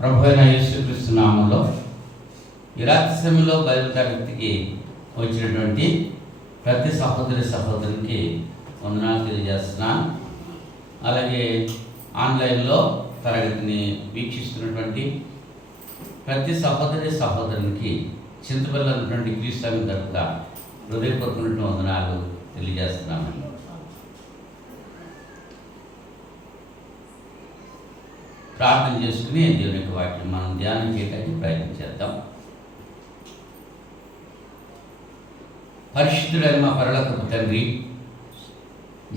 ప్రభు అయిన యేసుక్రీస్తు నామములో ఈ రాత్రి సమయంలో బైబిల్ తరగతికి వచ్చినటువంటి ప్రతి సహోదరికి వందనాలు తెలియజేస్తున్నాను. అలాగే ఆన్లైన్లో తరగతిని వీక్షిస్తున్నటువంటి ప్రతి సహోదరికి చింతపల్లి ఉన్నటువంటి క్రీస్తు తరపుగా హృదయపూర్వకమైన వందనాలు తెలియజేస్తున్నాను. ప్రార్థన చేసుకుని దేవుని యొక్క వాక్యం మనం ధ్యానం చేయడానికి ప్రయత్నం చేద్దాం. పరిశుద్ధుడైన మా పరలోకపు తండ్రి,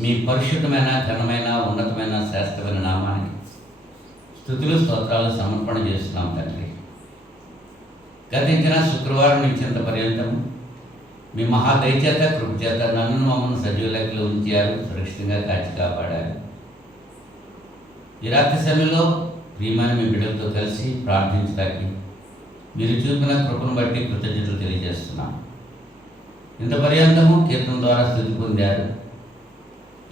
మీ పరిశుద్ధమైన ఘనమైన ఉన్నతమైన శ్రేష్టమైన నామానికి స్తుతులు స్తోత్రాలు సమర్పణ చేస్తున్నాం తండ్రి. గతించిన శుక్రవారం నుంచి ఇంత పర్యంతం మీ మహాదయచేత కృపచేత నన్ను మమ్మల్ని సజీవ లెక్కలో ఉంచారు, సురక్షితంగా కాచి కాపాడారు. ఈ రాత్రి సమయంలో ప్రియమైన మీ బిడ్డలతో కలిసి ప్రార్థించడానికి మీరు చూపిన కృపను బట్టి కృతజ్ఞతలు తెలియజేస్తున్నాం. ఇంత పర్యంతము కీర్తన ద్వారా స్థుతి పొందారు.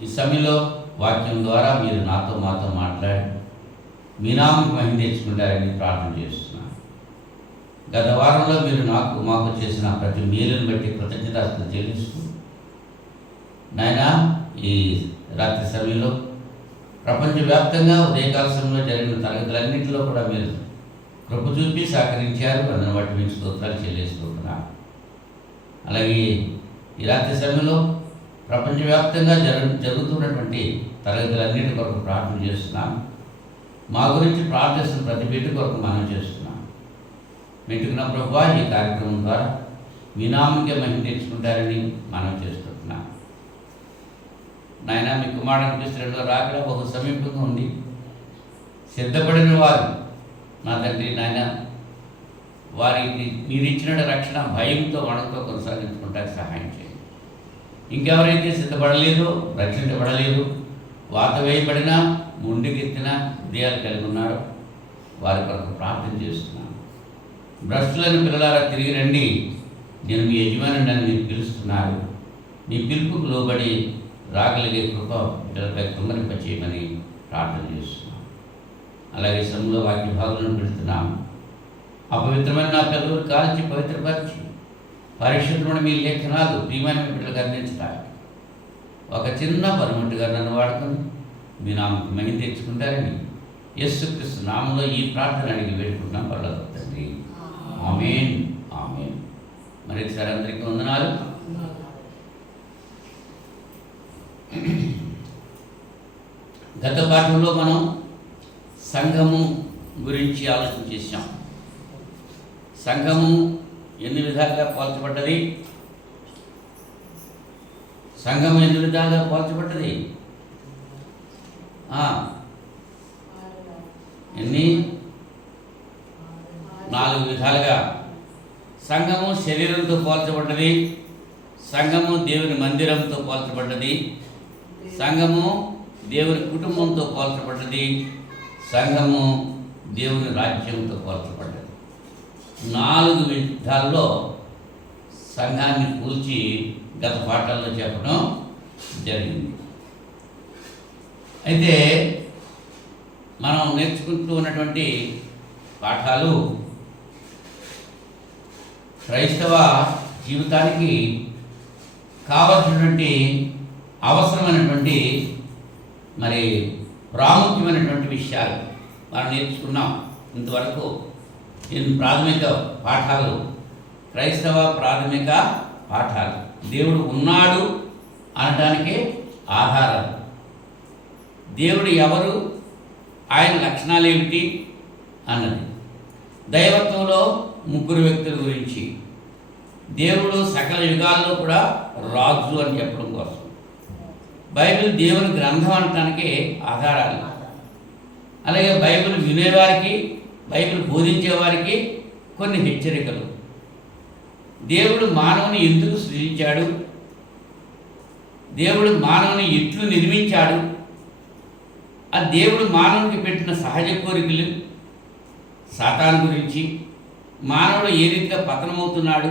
ఈ సమయంలో వాక్యం ద్వారా మీరు నాతో మాతో మాట్లాడి మీ నామకు మహిమ తెచ్చుకుంటారని ప్రార్థన చేస్తున్నాను. గత వారంలో మీరు మాకు చేసిన ప్రతి మేలుని బట్టి కృతజ్ఞతాస్తులు చెల్లిస్తూ నాయన ఈ రాత్రి సమయంలో ప్రపంచవ్యాప్తంగా ఉదయకాల సమయంలో జరిగిన తరగతులన్నింటిలో కూడా మీరు కృప చూపి సహకరించారు. అందుని బట్టి మీకు స్తోత్రాలు చెల్లిస్తున్నాను. అలాగే ఈ రాత్రి సమయంలో ప్రపంచవ్యాప్తంగా జరుగుతున్నటువంటి తరగతులన్నింటి కొరకు ప్రార్థన చేస్తున్నాను. మా గురించి ప్రార్థిస్తున్న ప్రతి బిడ్డ కొరకు మనం చేస్తున్నాం. మెట్టుకున్న ప్రభువా, ఈ కార్యక్రమం ద్వారా మీ నామకే మహిమ తెచ్చుకుంటారని మనం చేస్తున్నాం. నాయన, మీ కుమారుడు క్రీస్తులో రాకడ బహు సమీపంగా ఉంది. సిద్ధపడిన వారు నా తండ్రి నాయన, వారికి మీరు ఇచ్చిన రక్షణ భయంతో వణుకుతో కొనసాగించుకుంటానికి సహాయం చేయండి. ఇంకెవరైతే సిద్ధపడలేదో, రక్షించబడలేదు, వాత వేయబడినా ముందుకెత్తిన హృదయాలు కలిగి ఉన్నారో వారి కొరకు ప్రార్థన చేస్తున్నాను. భ్రష్టులని పిల్లలారా తిరిగి రండి, నేను మీ యజమాని నన్ను మీరు పిలుస్తున్నారు. మీ పిలుపుకు లోబడి రాగలిగే కృప పిల్లలపై కుమ్మరింపచేయమని ప్రార్థన చేస్తున్నాం. అలాగే సమయంలో వాక్య భాగాలను పెడుతున్నాము. అపవిత్రమైన నా పిల్లలు కాల్చి పవిత్రపరిచి పరిశుద్ధమైన మీ లేఖనాలు ప్రియమైన బిడ్డలకు అందించడానికి ఒక చిన్న పనిముట్టుగా నన్ను వాడుకొని మీ నామకు మహిమ తెచ్చుకుంటారని యేసుక్రీస్తు నామంలో ఈ ప్రార్థన అడిగి వేడుకుంటున్నాం. పరలోక తండ్రి, ఆమేన్ ఆమేన్. మరొకసారి అందరికీ వందనాలు. గత పాఠంలో మనం సంఘము గురించి ఆలోచన చేశాం. సంఘము ఎన్ని విధాలుగా పోల్చబడ్డది? సంఘము ఎన్ని విధాలుగా పోల్చబడ్డది? ఎన్ని? 4 విధాలుగా. సంఘము శరీరంతో పోల్చబడ్డది, సంఘము దేవుని మందిరంతో పోల్చబడ్డది, సంఘము దేవుని కుటుంబంతో పోల్చబడ్డది, సంఘము దేవుని రాజ్యంతో పోల్చబడ్డది. 4 విధాల్లో సంఘాన్ని కూల్చి గత పాఠాల్లో చెప్పడం జరిగింది. అయితే మనం నేర్చుకుంటూ ఉన్నటువంటి పాఠాలు క్రైస్తవ జీవితానికి కావలసినటువంటి అవసరమైనటువంటి మరి ప్రాముఖ్యమైనటువంటి విషయాలు మనం నేర్చుకున్నాం. ఇంతవరకు ప్రాథమిక పాఠాలు, క్రైస్తవ ప్రాథమిక పాఠాలు. దేవుడు ఉన్నాడు అనడానికి ఆధారాలు, దేవుడు ఎవరు, ఆయన లక్షణాలు ఏమిటి అన్నది, దైవత్వంలో 3 వ్యక్తుల గురించి, దేవుడు సకల యుగాల్లో కూడా రాజు అని చెప్పడం కోసం, బైబిల్ దేవుని గ్రంథం అనటానికి ఆధారాలు, అలాగే బైబిల్ వినేవారికి, బైబిల్ బోధించేవారికి కొన్ని హెచ్చరికలు, దేవుడు మానవుని ఎందుకు సృజించాడు, దేవుడు మానవుని ఎట్లు నిర్మించాడు, ఆ దేవుడు మానవునికి పెట్టిన సహజ కోరికలు, సాతాను గురించి, మానవుడు ఏ రీతిగా పతనమవుతున్నాడు,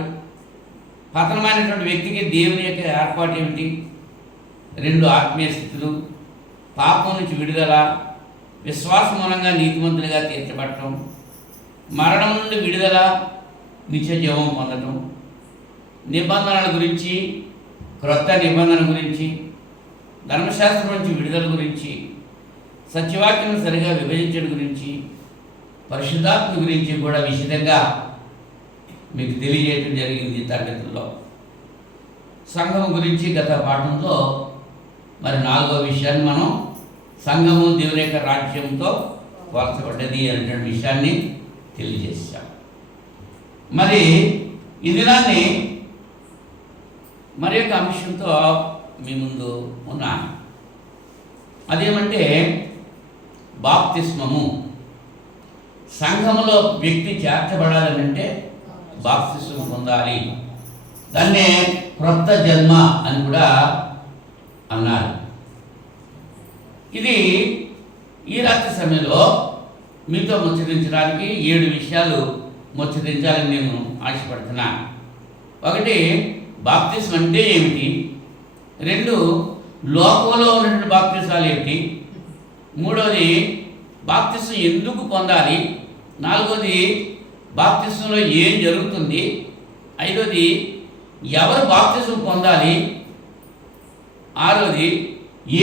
పతనమైనటువంటి వ్యక్తికి దేవుని యొక్క ఏర్పాటు ఏమిటి, 2 ఆత్మీయ స్థితులు, పాపం నుంచి విడుదల, విశ్వాస మూలంగా నీతిమంతులుగా తీర్చబడటం, మరణం నుండి విడుదల, నిత్య జీవం పొందటం, నిబంధనల గురించి, క్రొత్త నిబంధన గురించి, ధర్మశాస్త్రం నుంచి విడుదల గురించి, సత్యవాక్యం సరిగా విభజించడం గురించి, పరిశుద్ధాత్మ గురించి కూడా విశదంగా మీకు తెలియజేయడం జరిగింది తరగతుల్లో. సంఘం గురించి గత పాఠంలో మరి 4వ విషయాన్ని మనం సంఘము దేవుని యొక్క రాజ్యంతో పోల్చబడ్డది అనేటువంటి విషయాన్ని తెలియజేశాం. మరి ఈ దినాన్ని మరి యొక్క అంశంతో మీ ముందు ఉన్నాను. అదేమంటే బాప్తిస్మము. సంఘములో వ్యక్తి చేర్చబడాలంటే బాప్తిస్మం పొందాలి. దాన్నే క్రొత్త జన్మ అని కూడా అన్నారు. ఇది ఈ రాత్రి సమయంలో మీతో ముచ్చరించడానికి 7 విషయాలు ముచ్చరించాలని నేను ఆశపడుతున్నాను. 1, బాప్తిస్మం అంటే ఏమిటి? 2, లోకంలో ఉన్నటువంటి బాప్తిసాలు ఏమిటి? 3వది, బాప్తిస్మం ఎందుకు పొందాలి? 4వది, బాప్తిస్మంలో ఏం జరుగుతుంది? 5వది, ఎవరు బాప్తిస్మం పొందాలి? 6వది,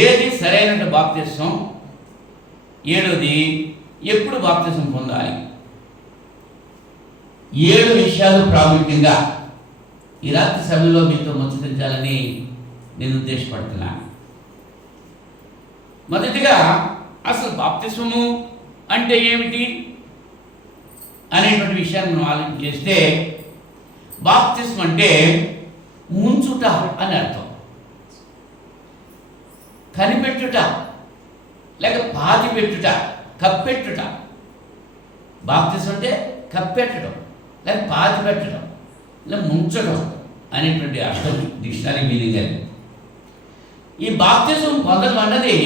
ఏది సరైన బాప్తిస్మం? 7వది, ఎప్పుడు బాప్తిస్మం పొందాలి? 7 విషయాలు ప్రాముఖ్యంగా ఈ రాత్రి సమయంలో మీతో ముచ్చటించాలని నేను ఉద్దేశపడుతున్నాను. మొదటిగా అసలు బాప్తిస్మము అంటే ఏమిటి అనేటువంటి విషయాన్ని మనం ఆలోచన చేస్తే, బాప్తిస్మం అంటే ముంచుట అని అర్థం. కనిపెట్టుట లేక పాతి పెట్టుట, కప్పెట్టుట. బాప్తిస్మం అంటే కప్పెట్టడం లేక పాతి పెట్టడం లేక ముంచడం అనేటువంటి అర్థం డిక్షనరీ మీనింగ్ అది. ఈ బాప్తిస్మం పొందడం అన్నది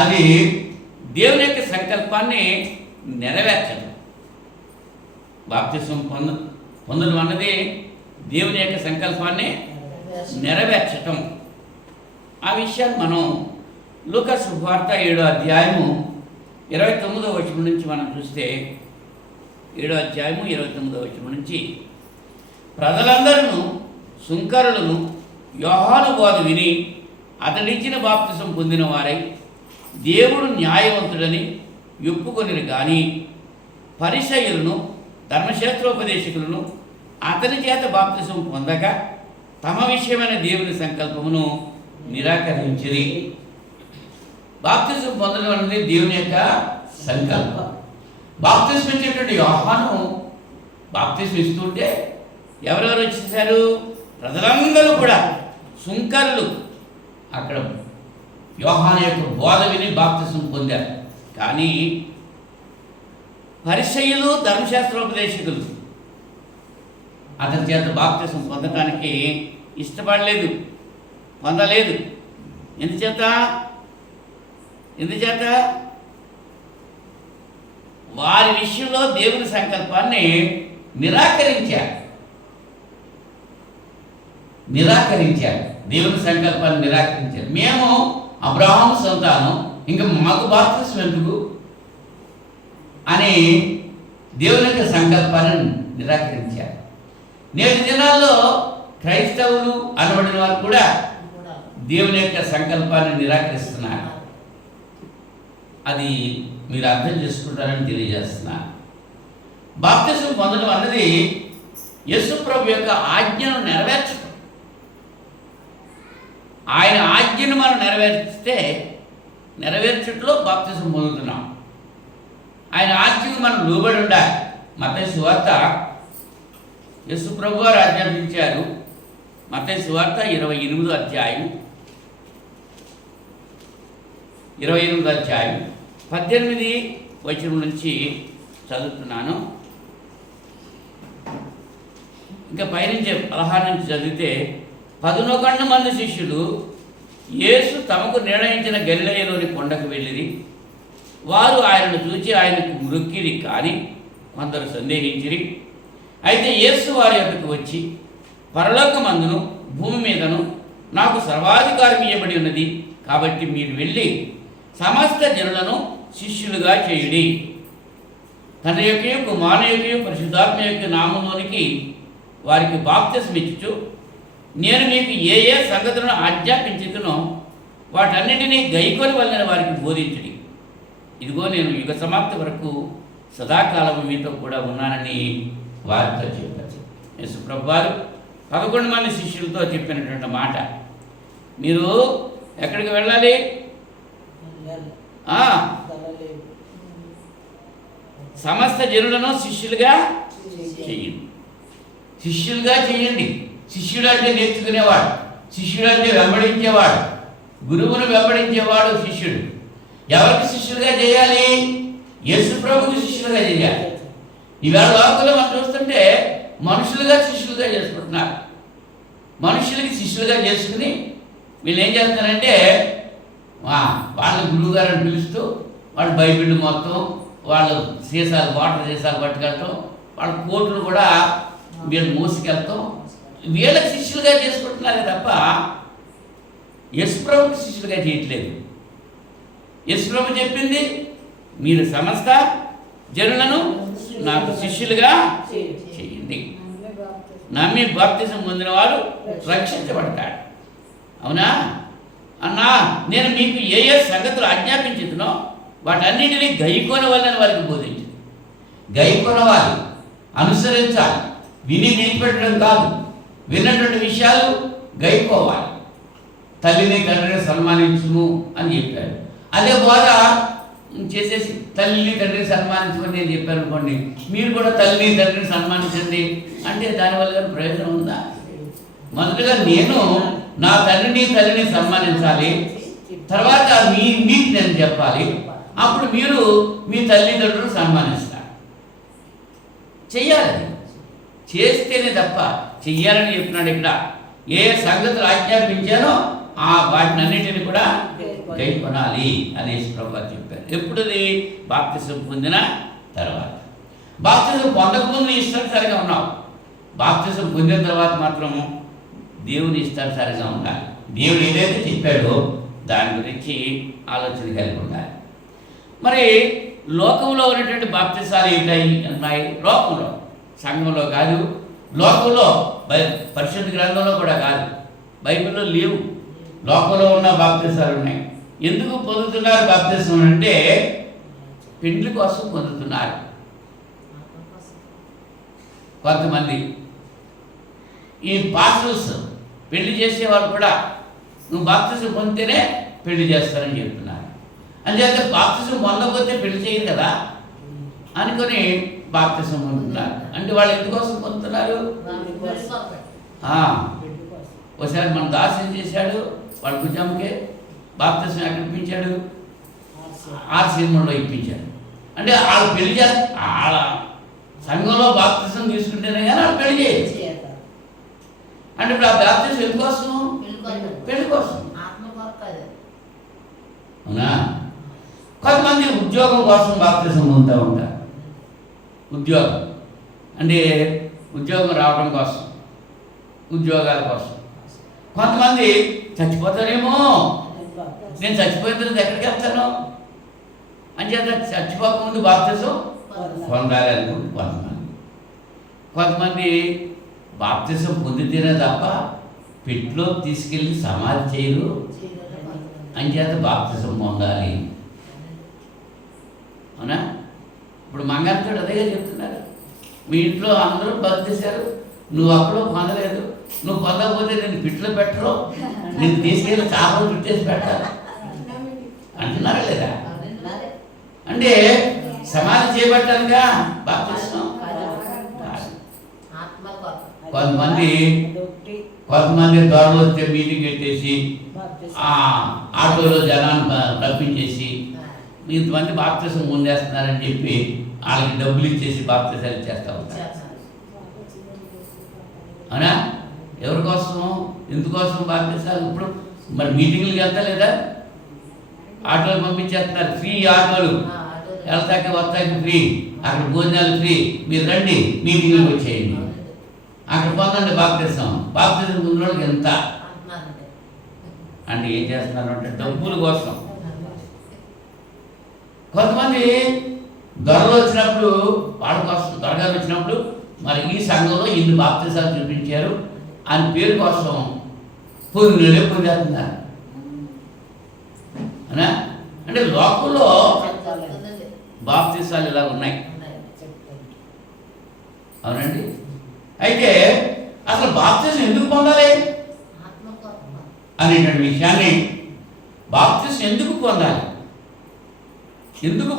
అది దేవుని యొక్క సంకల్పాన్ని నెరవేర్చడం. బాప్తిస్మం పొందడం అన్నది దేవుని యొక్క సంకల్పాన్ని నెరవేర్చటం. ఆ విషయాన్ని మనం లూకా సువార్త 7వ అధ్యాయము 29వ వచనం నుంచి మనం చూస్తే, 7వ అధ్యాయము 29వ వచనం నుంచి, ప్రజలందరూ సుంకరులను యోహాను బోధ విని అతడిచ్చిన బాప్తిసం పొందిన వారై దేవుడు న్యాయవంతుడని ఒప్పుకొనిరు కానీ పరిసయ్యులను ధర్మశాస్త్రోపదేశకులను అతని చేత బాప్తిసం పొందక తమ విషయమైన దేవుని సంకల్పమును నిరాకరించిరి. బాప్తిసం పొందడం అనేది దేవుని యొక్క సంకల్పం. బాప్తిసం ఇచ్చేటువంటి యోహాను బాప్తిసం ఇస్తుంటే ఎవరెవరు వచ్చేసారు? ప్రజలందరూ కూడా, సుంకరులు అక్కడ యోహాను యొక్క బోధ విని బాప్తిసం పొందారు. కానీ పరిసయ్యులు ధర్మశాస్త్రోపదేశకులు అతని చేత బాప్తిసం పొందడానికి ఇష్టపడలేదు, పొందలేదు. ఎందుచేత వారి విషయంలో దేవుని సంకల్పాన్ని నిరాకరించారు. దేవుని సంకల్పాన్ని నిరాకరించారు. మేము అబ్రహాము సంతానం, ఇంకా మాకు బాప్తిసం ఎందుకు అని దేవుని యొక్క సంకల్పాన్ని నిరాకరించారు. నేటి దినాల్లో క్రైస్తవులు అనబడిన వారు కూడా దేవుని యొక్క సంకల్పాన్ని నిరాకరిస్తున్నారు. అది మీరు అర్థం చేసుకుంటారని తెలియజేస్తున్నారు. బాప్తిసం పొందడం అన్నది యేసు ప్రభు యొక్క ఆజ్ఞను నెరవేర్చడం. ఆయన ఆజ్ఞను మనం నెరవేర్చట్లో బాప్తిసం పొందుతున్నాం. ఆయన ఆజ్ఞకు మనం లోబడి ఉండాలి. మత్తయి సువార్త యేసు ప్రభు వారు ఆజ్ఞాపించారు. మత్తయి సువార్త 28వ అధ్యాయం 18 వచనం నుంచి చదువుతున్నాను. ఇంకా పైనుంచి 16 నుంచి చదివితే, 11 మంది శిష్యులు యేసు తమకు నిర్ణయించిన గలిలయలోని కొండకు వెళ్ళిరి. వారు ఆయనను చూచి ఆయనకు మ్రొక్కిరి, కానీ కొందరు సందేహించిరి. అయితే యేసు వారి యొద్దకు వచ్చి, పరలోకమందును భూమి మీదను నాకు సర్వాధికారం ఇవ్వబడి ఉన్నది, కాబట్టి మీరు వెళ్ళి సమస్త జనులను శిష్యులుగా చేయుడి. తండ్రి యొక్క కుమారుని యొక్క పరిశుద్ధాత్మ యొక్క నామంలోనికి వారికి బాప్తిస్మం ఇచ్చుచు, నేను మీకు ఏ ఏ సంగతులను ఆజ్ఞాపించుతునో వాటన్నిటినీ గైకొని వలన వారికి బోధించుడి. ఇదిగో నేను యుగ సమాప్తి వరకు సదాకాలం మీతో కూడా ఉన్నానని వారితో చెప్పచ్చు. యేసుప్రభు వారు 11 మంది శిష్యులతో చెప్పినటువంటి మాట, మీరు ఎక్కడికి వెళ్ళాలి? సమస్త జనులను శిష్యులుగా చేయండి. శిష్యులుగా చేయండి. శిష్యుడు అంటే నేర్చుకునేవాడు, శిష్యుడు అంటే వెంబడించేవాడు, గురువును వెంబడించేవాడు శిష్యుడు. ఎవరికి శిష్యులుగా చేయాలి? యేసు ప్రభువుకి శిష్యులుగా చేయాలి. ఈవేళ లోకంలో మనం చూస్తుంటే మనుషులుగా శిష్యులుగా చేసుకుంటున్నారు. మనుషులకి శిష్యులుగా చేసుకుని వీళ్ళు ఏం చేస్తారంటే వాళ్ళ గురువు గారిని పిలుస్తూ వాళ్ళు బైబిల్ మొత్తం వాళ్ళు సీసాలు వాటర్ సీసాలు పట్టుకెళ్ళటం, వాళ్ళ కోట్లు కూడా వీళ్ళు మోసుకెళ్తాం. వీళ్ళకి శిష్యులుగా చేసుకుంటున్నారే తప్ప యేసుప్రభుకి శిష్యులుగా చేయట్లేదు. యేసుప్రభు చెప్పింది, మీరు సమస్త జనులను నాకు శిష్యులుగా చేయండి. నమ్మి బాప్తిజం పొందిన వాడు రక్షించబడతాడు. అవునా అన్నా, నేను మీకు ఏ ఏ సంగతులు ఆజ్ఞాపించుతునో వాటన్నిటినీ గైకొనవాలని వారికి బోధించు. గైకొనవాలి, అనుసరించాలి, విని విడిపెట్టడం కాదు. విన్నటువంటి విషయాలు గైకోవాలి. తల్లిని తండ్రిని సన్మానించుము అని చెప్పాడు. అదే బోధ చేసేసి తల్లిని తండ్రిని సన్మానించమని నేను చెప్పాను అనుకోండి, మీరు కూడా తల్లిని తండ్రిని సన్మానించండి అంటే దానివల్ల ప్రయోజనం ఉందా? మొదటగా నేను నా తండ్రిని తల్లిని సన్మానించాలి, తర్వాత మీకు నేను చెప్పాలి, అప్పుడు మీరు మీ తల్లిదండ్రులను సన్మానిస్తారు. చెయ్యాలి, చేస్తేనే తప్ప చెయ్యాలని చెప్తున్నాడు. ఇక్కడ ఏ సంగతులు ఆజ్ఞాపించానో వాటిని అన్నిటిని కూడా గైకొనాలి అనేసి ప్రభువు చెప్పారు. ఎప్పుడుది? బాప్తిజం పొందిన తర్వాత. బాప్తిజం పొందకముందు ఇష్టానుసారిగా ఉన్నావు, బాప్తిజం పొందిన తర్వాత మాత్రం దేవుని ఇష్టానుసారిగా ఉండాలి. దేవుడు ఏదైతే చెప్పాడో దాని గురించి ఆలోచన కలిగి ఉండాలి. మరి లోకంలో ఉన్నటువంటి బాప్తిసాలు ఏంటాయి ఉన్నాయి? లోకంలో, సంఘంలో కాదు, లోకంలో పరిశుద్ధ గ్రంథంలో కూడా కాదు, బైబిల్లో లేవు. లోకంలో ఉన్న బాప్తిసాలు ఉన్నాయి. ఎందుకు పొందుతున్నారు బాప్తిసం అంటే పెండ్లి కోసం పొందుతున్నారు. కొంతమంది ఈ పాస్టర్స్ పెళ్లి చేసేవాళ్ళు కూడా నువ్వు బాప్తిసం పొందితేనే పెళ్లి చేస్తారని చెప్తున్నారు. అంచేత బాప్తిసం పొందకపోతే పెళ్లి చేయరు కదా అనుకొని బాప్తిసం పొందుతున్నారు. అంటే వాళ్ళు ఎందుకోసం పొందుతున్నారు? ఒకసారి మన దాసు ఏం చేశాడు, వాళ్ళ కుజాంకే బాప్తిసం ఎక్కడ ఇప్పించాడు? ఆర్సీఎంలో ఇప్పించాడు. అంటే వాళ్ళు పెళ్లి వాళ్ళ సంఘంలో బాప్తిసం తీసుకుంటేనే కానీ వాళ్ళు పెళ్లి చేయరు. అంటే ఇప్పుడు ఆ బాప్తిసం ఎందుకోసం? పెళ్లి కోసం. అవునా? కొంతమంది ఉద్యోగం కోసం బాప్తిసం పొందుతూ ఉంటారు. ఉద్యోగం అంటే ఉద్యోగం రావడం కోసం, ఉద్యోగాల కోసం. కొంతమంది చచ్చిపోతారేమో, నేను చచ్చిపోయిన తర్వాత ఎక్కడికి వెళ్తాను అని చేత చచ్చిపోకముందు బాప్తిసం పొందాలి అనుకుంటు కొంతమంది బాప్తిసం పొందితేనే తప్ప పెట్టులో తీసుకెళ్ళి సమాధి చేయరు అని చేత బాప్తిసం పొందాలి. అవునా? ఇప్పుడు మంగారితో అదేగా చెప్తున్నారు, మీ ఇంట్లో అందరూ బతికేశారు, నువ్వు అప్పుడు పొందలేదు, నువ్వు పొందకపోతే నేను పిట్లో పెట్టరు, నేను తీసుకెళ్ళి చాపలు చుట్టేసి పెట్టాలి అంటున్నారా లేదా? అంటే సమాధి చేయబట్టాలిగా బాప్తిసం. కొంతమంది దొరలు వస్తే మీటింగ్ పెట్టేసి ఆటోలో జనాన్ని రప్పించేసి ఇంతమంది బాప్తిసం ముందేస్తున్నారని చెప్పి వాళ్ళకి డబ్బులు ఇచ్చేసి బాప్తిసాలు చేస్తూ ఉంటారు. అవునా? ఎవరి కోసం, ఎందుకోసం బాప్తిసాలు? ఇప్పుడు మరి మీటింగ్లకి వెళ్తా లేదా? ఆటోలు పంపించేస్తున్నారు, ఫ్రీ ఆటోలు, వెళ్తాకి వస్తాకి ఫ్రీ, అక్కడ భోజనాలు ఫ్రీ, మీరు రండి మీటింగ్లకు వచ్చేయండి, అక్కడ పొందండి బాప్తిసం. బాప్తిసం పొందిన వాళ్ళకి ఎంత అంటే ఏం చేస్తున్నారు అంటే డబ్బుల కోసం. కొంతమంది దొరలు వచ్చినప్పుడు వాళ్ళ కోసం దొరగారు వచ్చినప్పుడు మరి ఈ సంఘంలో ఇన్ని బాప్తిసాలు చూపించారు అని పేరు కోసం పొందినలే పొందేస్తున్నారు అనా. అంటే లోకంలో బాప్తిసాలు ఇలా ఉన్నాయి, అవునండి. అయితే అసలు బాప్తిసం ఎందుకు పొందాలి అనేటువంటి విషయాన్ని, బాప్తిసం ఎందుకు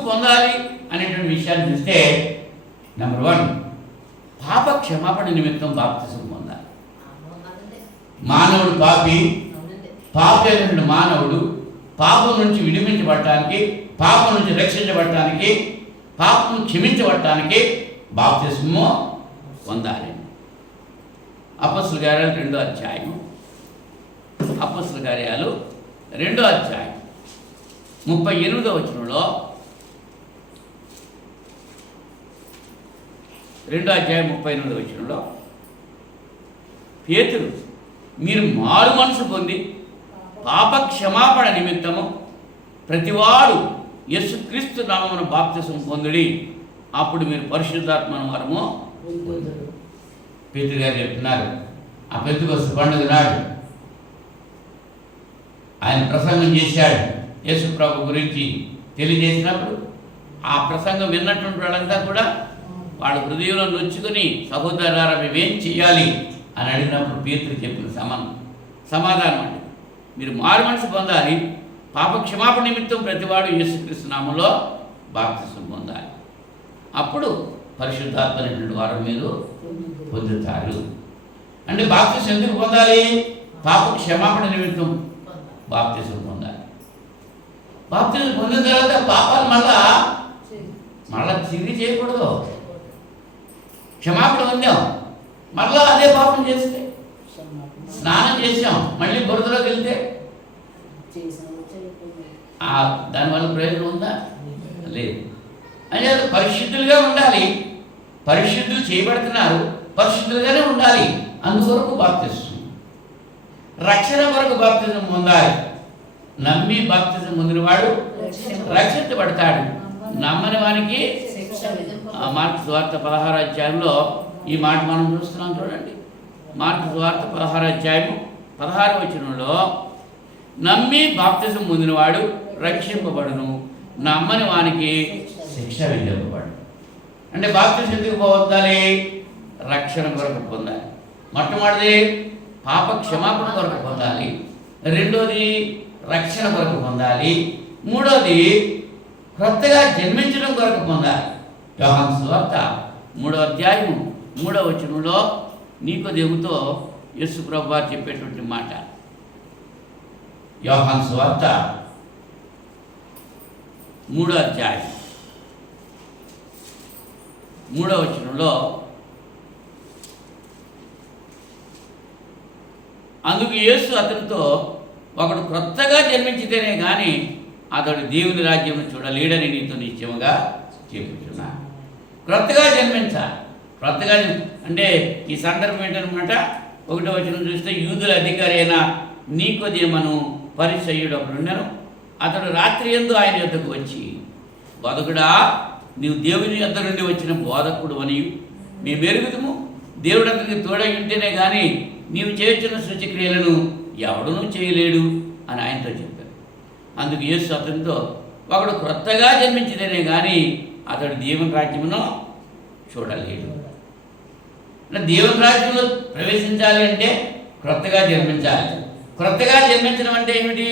పొందాలి అనేటువంటి విషయాన్ని చూస్తే, నెంబర్ 1, పాప క్షమాపణ నిమిత్తం బాప్తిసం పొందాలి. మానవుడు పాపి అయినటువంటి మానవుడు పాపం నుంచి విడిపించబడటానికి, పాపం నుంచి రక్షించబడటానికి, పాపం క్షమించబడటానికి బాప్తిసము పొందాలి. అపొస్తలుల కార్యాలు 2వ అధ్యాయం, అపొస్తలుల కార్యాలు 2వ అధ్యాయం 38వ వచనంలో, 2వ అధ్యాయం 38వ వచనంలో పేతురు, మీరు మారు మనసు పొంది పాప క్షమాపణ నిమిత్తము ప్రతివాడు యేసుక్రీస్తు నామమున బాప్తిసం పొందుడి, అప్పుడు మీరు పరిశుద్ధాత్మను వరము. పేతురు గారు చెప్తున్నారు, ఆ పెంతెకొస్తు పండుగ నాడు ఆయన ప్రసంగం చేశాడు. యేసు ప్రభు గురించి తెలియజేసినప్పుడు ఆ ప్రసంగం విన్నటువంటి వాళ్ళంతా కూడా వాళ్ళ హృదయంలో నొచ్చుకొని, సహోదరులారా మేమేం చేయాలి అని అడిగినప్పుడు పేతురు చెప్పిన సమాధానం అంటే, మీరు మారు మనసు పొందాలి, పాప క్షమాపణ నిమిత్తం ప్రతివాడు యేసుక్రీస్తు నామములో బాప్తిసం పొందాలి, అప్పుడు పరిశుద్ధాత్మ అనేటువంటి వారు మీరు పొందుతారు. అంటే బాప్తిసం ఎందుకు పొందాలి? పాప క్షమాపణ నిమిత్తం బాప్తిసం పొందాలి. బాప్తిసం పొందిన తర్వాత పాపాలు మళ్ళా తిరిగి చేయకూడదు. క్షమాపణ పొందాం, మళ్ళా అదే పాపం చేస్తే, స్నానం చేసాం, మళ్ళీ బురదలోకి వెళ్తే దానివల్ల ప్రయోజనం ఉందా? లేదు. అంటే పరిశుద్ధులుగా ఉండాలి, పరిశుద్ధులు చేయబడుతున్నారు, పరిశుద్ధులుగానే ఉండాలి. అందువరకు బాప్తిసం, రక్షణ వరకు బాప్తిజం పొందాలి. నమ్మి బాప్తిజం పొందినవాడు రక్షించబడతాడు, నమ్మని వానికి. మార్కు సువార్త 16వ అధ్యాయంలో ఈ మాట మనం చూస్తున్నాం, చూడండి. మార్కు సువార్త 16వ అధ్యాయం 16వ వచనంలో, నమ్మి బాప్తిజం పొందినవాడు రక్షింపబడును, నమ్మని వానికి శిక్ష విధింపబడు. అంటే బాప్తిజం ఎందుకు పొందాలి? రక్షణ కొరకు పొందాలి. మొట్టమొదటిది పాప క్షమాపణ కొరకు పొందాలి, రెండోది రక్షణ కొరకు పొందాలి, మూడోది క్రొత్తగా జన్మించడం కొరకు పొందాలి. యోహాను సువార్త 3వ అధ్యాయం 3వ వచనంలో నికోదేముతో యేసు ప్రభువు వారు చెప్పేటువంటి మాట. యోహాను సువార్త 3వ అధ్యాయం 3వ వచనంలో, అందుకు యేసు అతనితో, ఒకడు క్రొత్తగా జన్మించితేనే కానీ అతడు దేవుని రాజ్యం చూడలేడని నీతో నిశ్చయముగా చెప్పుచున్నా. క్రొత్తగా జన్మించాలి. క్రొత్తగా అంటే ఈ సందర్భం ఏంటనమాట, 1వ వచనం చూస్తే, యూదుల అధికారి అయిన నికోదేమును పరిసయ్యుడు ఒకడు ఉండెను. అతడు రాత్రి యందు ఆయన యొద్దకు వచ్చి, బోధకుడా, నీవు దేవుని యొద్ద నుండి వచ్చిన బోధకుడు అని మేము ఎరుగుదుము. దేవుడు అతనికి తోడై ఉంటేనే కానీ నీవు చేస్తున్న సూచక్రియలను ఎవడనూ చేయలేడు అని ఆయనతో చెప్పారు. అందుకు యేసు అతనితో, ఒకడు క్రొత్తగా జన్మించితేనే కానీ అతడు దేవుని రాజ్యమును చూడలేడు. అంటే దేవుని రాజ్యంలో ప్రవేశించాలి అంటే క్రొత్తగా జన్మించాలి. క్రొత్తగా జన్మించడం అంటే ఏమిటి?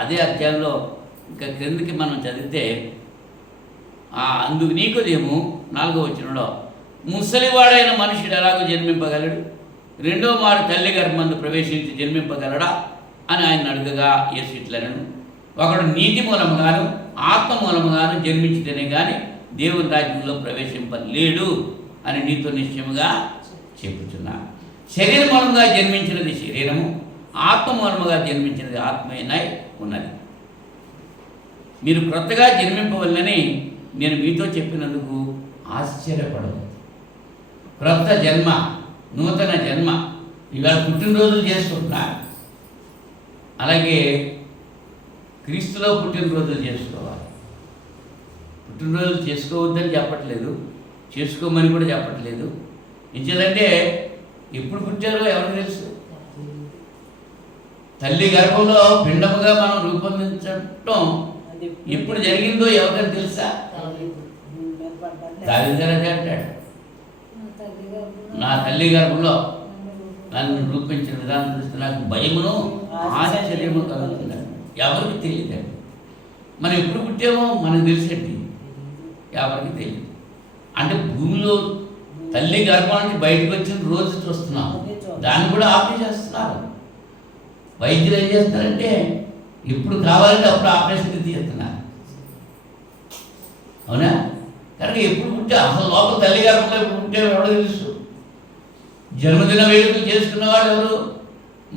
అదే అధ్యాయంలో ఇంకా క్రిందికి మనం చదివితే, అందుకు నికోదేము 4వ వచనంలో, ముసలివాడైన మనుషుడు ఎలాగో జన్మింపగలడు? రెండో మారు తల్లి గర్భమందు ప్రవేశించి జన్మింపగలడా అని ఆయన అడగగా యేసు ఇట్లనెను, ఒకడు నీతి మూలముగాను ఆత్మ మూలముగాను జన్మించితేనే కానీ దేవుని రాజ్యంలో ప్రవేశింపలేడు అని నీతో నిశ్చయముగా చెప్పుచున్నాను. శరీర మూలంగా జన్మించినది శరీరము, ఆత్మ మూలముగా జన్మించినది ఆత్మయనై ఉన్నది. మీరు క్రొత్తగా జన్మింపవలనని నేను మీతో చెప్పినందుకు ఆశ్చర్యపడదు. క్రొత్త జన్మ, నూతన జన్మ, ఇవాళ పుట్టినరోజులు చేసుకుంటున్నారు. అలాగే క్రీస్తులో పుట్టినరోజులు చేసుకోవాలి. పుట్టినరోజులు చేసుకోవద్దని చెప్పట్లేదు, చేసుకోమని కూడా చెప్పట్లేదు. ఎందుకంటే ఎప్పుడు పుట్టారో ఎవరికి తెలుసు? తల్లి గర్భంలో పిండముగా మనం రూపొందించటం ఎప్పుడు జరిగిందో ఎవరికని తెలుసా? దావిదరాజు అంటాడు, నా తల్లి గర్భంలో నన్ను రూపించిన విధానం చూస్తే నాకు భయమును ఆశ్చర్యము కలుగుతున్నాడు. ఎవరికి తెలియదండి. మనం ఎప్పుడు పుట్టామో మనకు తెలిసేది ఎవరికి తెలియదు. అంటే భూమిలో తల్లి గర్భం నుంచి బయటకు వచ్చిన రోజు చూస్తున్నాం, దాన్ని కూడా ఆపరేషన్ చేస్తున్నారు. వైద్యులు ఏం చేస్తారంటే ఇప్పుడు కావాలంటే అప్పుడు ఆపరేషన్ తీస్తున్నారు. అవునా? కనుక ఎప్పుడు పుట్టే అసలు లోపల తల్లి గర్భంలో ఎప్పుడు పుట్టే ఎవడో తెలుసు. జన్మదిన వేడుకలు చేసుకున్న వాళ్ళు ఎవరు?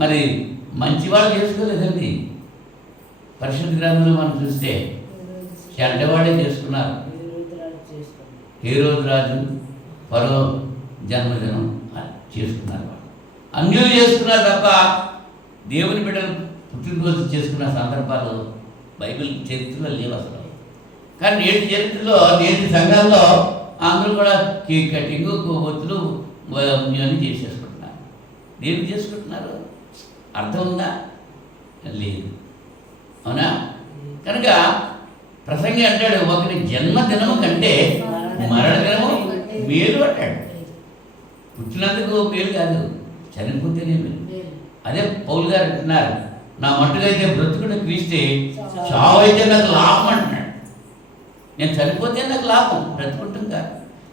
మరి మంచివాళ్ళు చేసుకోలేదండి. పరిశుద్ధ గ్రంథంలో మనం చూస్తే చెడ్డవాడే చేసుకున్నారు. హేరోదు రాజు ఫరో జన్మదినం చేసుకున్నారు. అన్యులు చేసుకున్నారు తప్ప దేవుని బిడ్డలు పుట్టినరోజు చేసుకున్న సందర్భాలు బైబిల్ చరిత్రలో లేవు అసలు. కానీ నేటి చరిత్రలో, నేటి సంఘాల్లో అందరూ కూడా కేక్ కటింగ్, కొవ్వొత్తులు ఇవన్నీ చేసేసుకుంటున్నారు. దేనికి చేసుకుంటున్నారు? అర్థం ఉందా? లేదు. అవునా? కనుక ప్రసంగి అంటాడు, ఒకరి జన్మదినము కంటే మరణ దినము మేలు అంటాడు. పుట్టినందుకు మేలు కాదు, చనిపోతేనే మేలు. అదే పౌలు గారు అంటున్నారు, నా మట్టుకైతే బ్రతుకుడు క్రీస్తే, చావు అయితే నాకు లాభం అంటున్నాడు. నేను చనిపోతే నాకు లాభం, బ్రతుకుంటాం కాదు.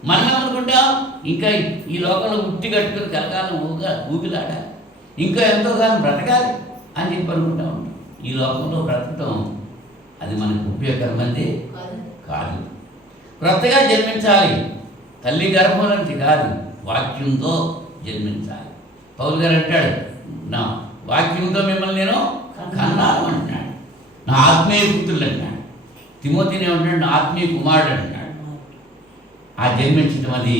మనం ఏమనుకుంటాం, ఇంకా ఈ లోకంలో ఉట్టి కట్టుకుని కలకాలం ఊగిలాడ, ఇంకా ఎంతో కాలం బ్రతకాలి అని చెప్పి అనుకుంటా ఉంటాం. ఈ లోకంలో బ్రతకటం అది మనకు ఉపయోగకరమైనది కాదు. క్రొత్తగా జన్మించాలి, తల్లి గర్భం నుంచి కాదు, వాక్యంతో జన్మించాలి. పౌలు గారు అంటాడు, నా వాక్యంతో మిమ్మల్ని నేను కన్నాను అంటున్నాడు. నా ఆత్మీయ పుత్రులు అంటున్నాడు. తిమోతిని ఏమంటాడు? నా ఆత్మీయ కుమారుడు అంటున్నాడు. ఆ జన్మించడం అది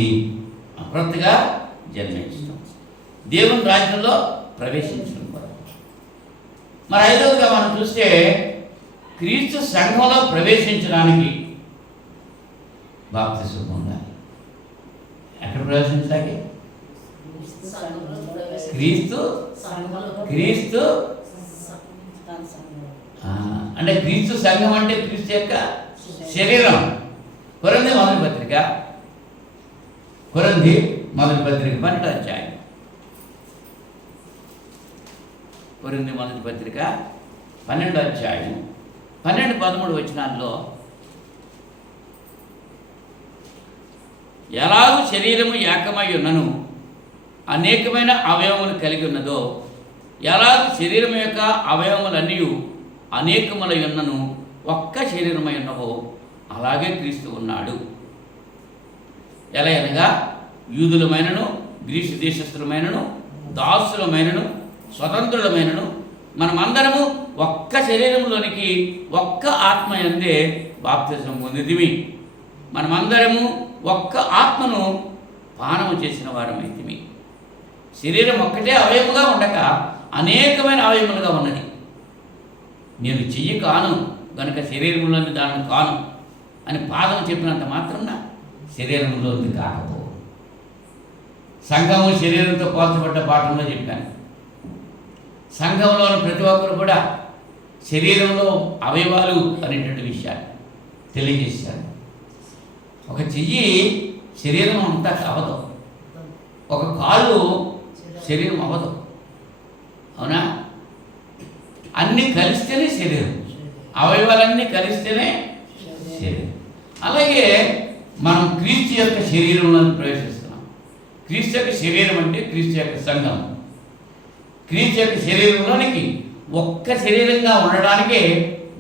క్రొత్తగా జన్మించడం, దేవుని రాజ్యంలో ప్రవేశించడం కూడా. మరి ఐదవదిగా మనం చూస్తే క్రీస్తు సంఘంలో ప్రవేశించడానికి బాప్తిసం పొందాలి. ఎక్కడ ప్రవేశించడానికి? క్రీస్తు అంటే క్రీస్తు సంఘం అంటే క్రీస్తు యొక్క శరీరం. కొరింథీ మొదటి పత్రిక 12వ అధ్యాయం. కొరింథీ మొదటి పత్రిక 12వ అధ్యాయం 12-13 వచనాల్లో, ఎలాగూ శరీరము ఏకమై ఉన్నను అనేకమైన అవయవములు కలిగి ఉన్నదో, ఎలాగూ శరీరం యొక్క అవయవములన్నీ అనేకములై ఉన్నను ఒక్క శరీరమై ఉన్నవో, అలాగే క్రీస్తు ఉన్నాడు. ఎలా అనగా యూదులమైనను గ్రీసు దేశస్థులమైనను దాసులమైనను స్వతంత్రులమైనను మనమందరము ఒక్క శరీరంలోనికి ఒక్క ఆత్మ యందే బాప్తిసం పొందితిమి. మనమందరము ఒక్క ఆత్మను పానము చేసిన వారమైతిమి. శరీరం ఒక్కటే అవయముగా ఉండక అనేకమైన అవయములుగా ఉన్నది. నేను చెయ్యి కాను గనుక శరీరంలోని దానిని కాను అని పాదం చెప్పినంత మాత్రాన శరీరంలోని కాకపో. సంఘము శరీరంతో పోల్చబడ్డ పాఠంలో చెప్పాను. సంఘంలోని ప్రతి ఒక్కరు కూడా శరీరంలో అవయవాలు అనేటువంటి విషయాన్ని తెలియజేశారు. ఒక చెయ్యి శరీరం అంతా అవ్వదు, ఒక కాలు శరీరం అవ్వదు. అవునా? అన్నీ కలిస్తేనే శరీరం, అవయవాలన్నీ కలిస్తేనే శరీరం. అలాగే మనం క్రీస్తు యొక్క శరీరంలో ప్రవేశిస్తున్నాం. క్రీస్తు యొక్క శరీరం అంటే క్రీస్తు యొక్క సంఘం. క్రీస్తు యొక్క శరీరంలోనికి ఒక్క శరీరంగా ఉండడానికే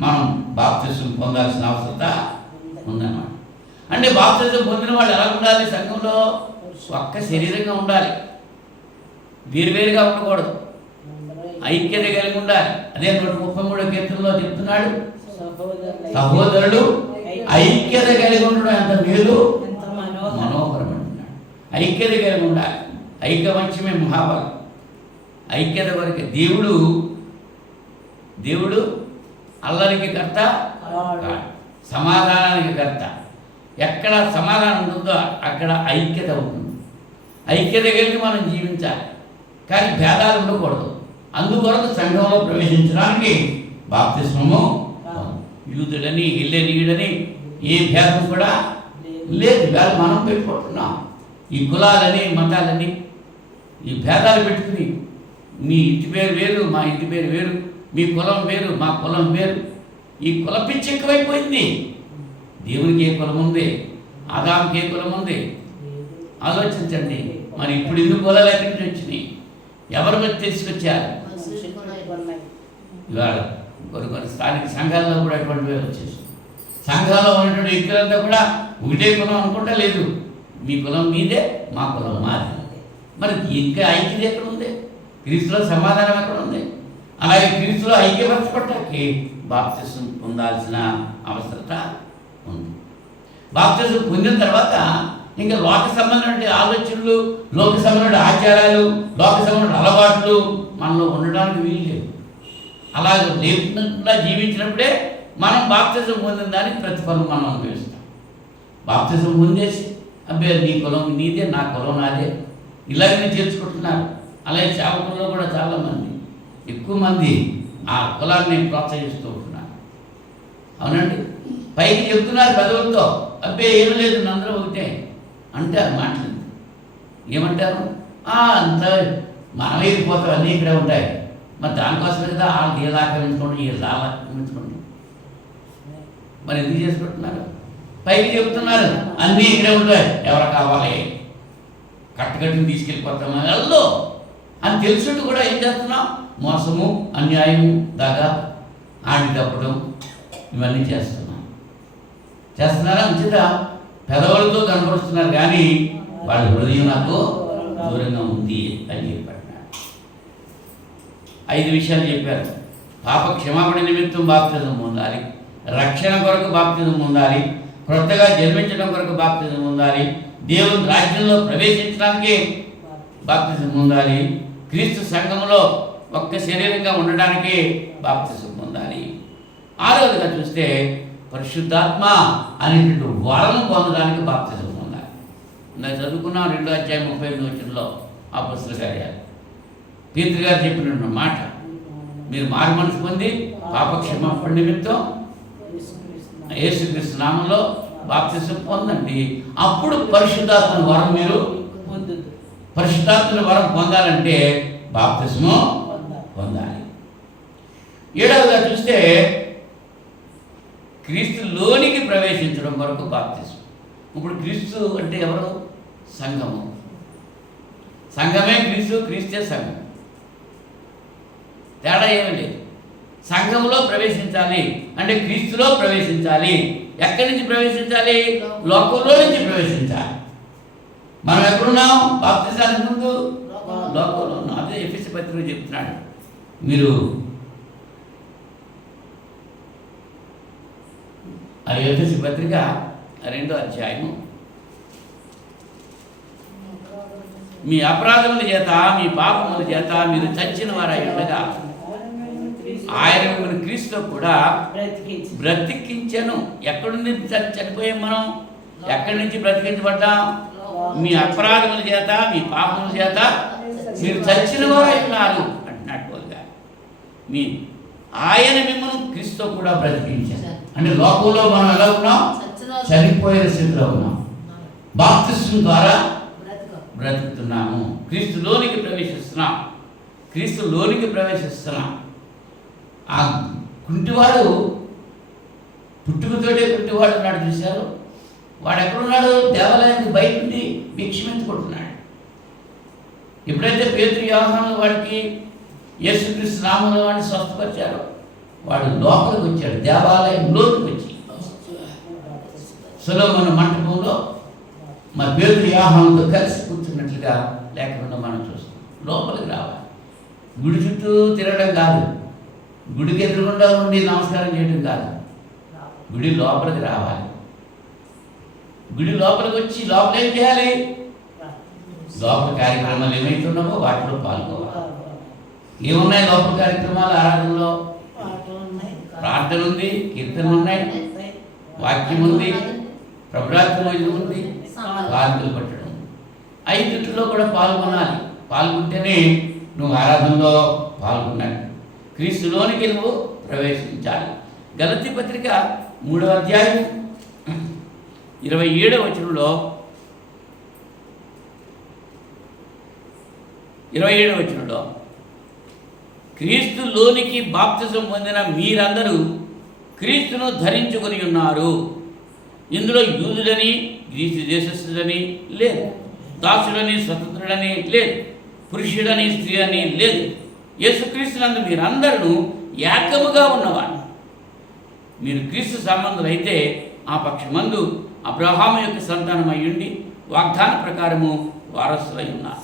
మనం బాప్తిసం పొందాల్సిన అవసరత ఉందన్నమాట. అంటే బాప్తిసం పొందిన వాళ్ళు ఎలా ఉండాలి? సంఘంలో ఒక్క శరీరంగా ఉండాలి, వేరువేరుగా ఉండకూడదు, ఐక్యత కలిగి ఉండాలి. అదే 133వ కీర్తనలో చెప్తున్నాడు, సహోదరుడు ఐక్యత కలిగి ఉండడం ఎంత మేలు మనోహరం అంటున్నాడు. ఐక్యత కలిగి ఉండాలి. ఐకమత్యమే మహాభాగం. ఐక్యత వరకే దేవుడు అల్లరికి కర్త కాడు, సమాధానానికి కర్త. ఎక్కడ సమాధానం ఉంటుందో అక్కడ ఐక్యత ఉంటుంది. ఐక్యత కలిగి మనం జీవించాలి, కానీ భేదాలు ఉండకూడదు. అందుకొరకు సంఘంలో ప్రవేశించడానికి బాప్తిస్మము, యూదులని హెల్లెనీయుడని ఏ భేదం కూడా లేదు. వేళ మనం పెట్టుకుంటున్నాం ఈ కులాలని మతాలని, ఈ భేదాలు పెట్టుకుని మీ ఇంటి పేరు వేరు, మా ఇంటి పేరు వేరు, మీ కులం వేరు, మా కులం వేరు. ఈ కుల పిచ్చి ఎక్కువైపోయింది. దేవునికి ఏ కులం ఉంది? ఆదాముకి ఏ కులం ఉంది? ఆలోచించండి. మరి ఇప్పుడు ఎందుకు కులాలు ఎక్కడి నుంచి వచ్చినాయి? ఎవరు వచ్చి తీసుకొచ్చారు? ఇవాళ కొన్ని స్థానిక సంఘాల్లో కూడా అటువంటివి వచ్చేసి సంఘాల్లో ఉన్నటువంటి వ్యక్తులంతా కూడా ఒకటే కులం అనుకుంటా లేదు. మీ కులం మీదే, మా కులం మాది. మరి ఇంకా ఐక్యత ఎక్కడ ఉంది? క్రీస్తులో సమాధానం ఎక్కడ ఉంది? అలాగే క్రీస్తులో ఐక్యపరచబట్టకి బాప్తిసం పొందాల్సిన అవసరత ఉంది. బాప్తిసం పొందిన తర్వాత ఇంకా లోక సంబంధమైన ఆలోచనలు, లోక సంబంధమైన ఆచారాలు, లోక సంబంధమైన అలవాట్లు మనలో ఉండడానికి వీలు లేదు. అలాగే లేకుండా జీవించినప్పుడే మనం బాప్తిసం పొందిన దానికి ప్రతిఫలం మనం అనుభవిస్తాం. బాప్తిసం పొందేసి అబ్బే నీ కులం నీదే, నా కులం నాదే, ఇలాగనే చేర్చుకుంటున్నారు. అలాగే సేవకుల్లో కూడా చాలామంది, ఎక్కువ మంది ఆ కులాన్ని ప్రోత్సహిస్తూ ఉంటున్నారు. అవునండి, పైకి చెప్తున్నారు పెదవులతో, అబ్బే ఏమీ లేదు అందరూ ఒకటే అంటారు. మాటలు ఏమంటారు? అంత మనం వెళ్ళిపోతాం, అన్నీ ఇక్కడే ఉంటాయి. మరి దానికోసమే కదా వాళ్ళు వీళ్ళు ఆక్రమించుకోండి, వీళ్ళు ఆక్రమించుకోండి. మరి ఎందుకు చేసుకుంటున్నారు? పైకి చెప్తున్నారు అన్నీ ఇక్కడే ఉంటాయి, ఎవరు కావాలి కట్టుకట్టుని తీసుకెళ్ళిపోతాం అల్లో అని తెలుసుంటూ కూడా ఏం చేస్తున్నాం? మోసము, అన్యాయము, దగా, ఆడి తప్పడం ఇవన్నీ చేస్తున్నారా? అంచేత పెదవులతో కనపరుస్తున్నారు, కానీ వాళ్ళ హృదయం నాకు దూరంగా ఉంది అని చెప్పాడు. 5 విషయాలు చెప్పారు. పాప క్షమాపణ నిమిత్తం బాప్తిజం పొందాలి, రక్షణ కొరకు బాప్తిజం పొందాలి, క్రొత్తగా జన్మించడం కొరకు బాప్తిజం పొందాలి, దేవుని రాజ్యంలో ప్రవేశించడానికి బాప్తిజం పొందాలి, క్రీస్తు సంఘంలో ఒక్క శరీరంగా ఉండడానికి బాప్తిజం పొందాలి. 6వదిగా చూస్తే పరిశుద్ధాత్మ అనేటువంటి వరం పొందడానికి బాప్తిజం పొందాలి. నేను చదువుకున్నాం 2వ అధ్యాయం 38వ వచనంలో అపొస్తలుల కార్యాలు పేతురు గారు చెప్పిన మాట, మీరు మారు మనసు పొంది పాప క్షమాపణ నిమిత్తం యేసుక్రీస్తు నామంలో బాప్తిసం పొందండి, అప్పుడు పరిశుద్ధాత్మ వరం మీరు పరిశుద్ధాత్మ వరం పొందాలంటే బాప్తిసము పొందాలి. 7వదిగా చూస్తే క్రీస్తులోనికి ప్రవేశించడం కొరకు బాప్తిసం. ఇప్పుడు క్రీస్తు అంటే ఎవరు? సంఘము. సంఘమే క్రీస్తు, క్రీస్తే సంఘం, తేడా ఏమీ లేదు. సంఘంలో ప్రవేశించాలి అంటే క్రీస్తులో ప్రవేశించాలి. ఎక్కడి నుంచి ప్రవేశించాలి? లోకంలో నుంచి ప్రవేశించాలి. మనం ఎక్కడున్నాం? బాప్తిసానికి ముందు లోకంలో ఉన్నాం. అదే ఎఫెసీ పత్రిక చెప్తున్నాడు. మీరు ఆ ఎఫెసీ పత్రిక 2వ అధ్యాయము, మీ అపరాధముల చేత మీ పాపముల చేత మీరు చచ్చిన వారై ఉండగా ఆయన మిమ్మల్ని క్రీస్తుతో కూడా బ్రతికించెను. ఎక్కడి నుంచి చనిపోయాం మనం? ఎక్కడి నుంచి బ్రతికించబడ్డాం? మీ అపరాధముల చేత మీ పాపముల చేత మీరు చచ్చిన వారై ఉన్నారు అంటున్నట్టుగా మీ ఆయన మిమ్మల్ని క్రీస్తుతో కూడా బ్రతికించారు. అంటే లోకంలో మనం ఎలా ఉన్నాం? చనిపోయిన స్థితిలో ఉన్నాం. బాప్తిసం ద్వారా బ్రతుకుతున్నాము, క్రీస్తులోనికి ప్రవేశిస్తున్నాం. క్రీస్తులోనికి ప్రవేశిస్తున్నాం. ఆ కుంటివాడు పుట్టుకతోటే కుంటివాడు ఉన్నాడు, చూశారు? వాడు ఎక్కడున్నాడు? దేవాలయానికి బయట ఉండి భిక్షమించుకుంటున్నాడు. ఎప్పుడైతే పేతురు యోహాను వాడికి యేసుక్రీస్తు నామములో వాడిని స్వస్థపరిచారో వాడు లోపలికి వచ్చాడు, దేవాలయంలోకి వచ్చి సొలొమోను మంటపంలో మరి పేతురు యోహానుతో కలిసి కూర్చున్నట్లుగా లేకుండా మనం చూస్తాం. లోపలికి రావాలి, గుడి చుట్టూ తిరగడం కాదు, గుడికి ఎదురుగుండా ఉండి నమస్కారం చేయడం కాదు, గుడి లోపలికి రావాలి. గుడి లోపలికి వచ్చి లోపల ఏం చేయాలి? లోపల కార్యక్రమాలు ఏమైతున్నామో వాటిలో పాల్గొవాలి. ఏమున్నాయి లోపల కార్యక్రమాలు? ఆరాధనలో ప్రార్థన ఉంది, కీర్తనలు ఉన్నాయి, వాక్యం ఉంది, ప్రభురాత్రి భోజనం ఉంది, కానుకలు పట్టడం. ఐదుట్లో కూడా పాల్గొనాలి. పాల్గొంటేనే నువ్వు ఆరాధనలో పాల్గొన్నాడు, క్రీస్తులోనికి నువ్వు ప్రవేశించాలి. గలతీ పత్రిక 3వ అధ్యాయం 27వ వచనంలో 27వ వచనంలో క్రీస్తులోనికి బాప్తిసం పొందిన మీరందరూ క్రీస్తును ధరించుకొని ఉన్నారు. ఇందులో యూదులని గ్రీసు దేశస్థులని లేదు, దాసుడని స్వతంత్రుడని లేదు, పురుషుడని స్త్రీ అని లేదు. యేసుక్రీస్తునందు మీరందరూ ఏకముగా ఉన్నవారు. మీరు క్రీస్తు సంబంధులైతే ఆ పక్షమందు అబ్రహాము యొక్క సంతానమై ఉండి వాగ్దాన ప్రకారము వారసులై ఉన్నారు.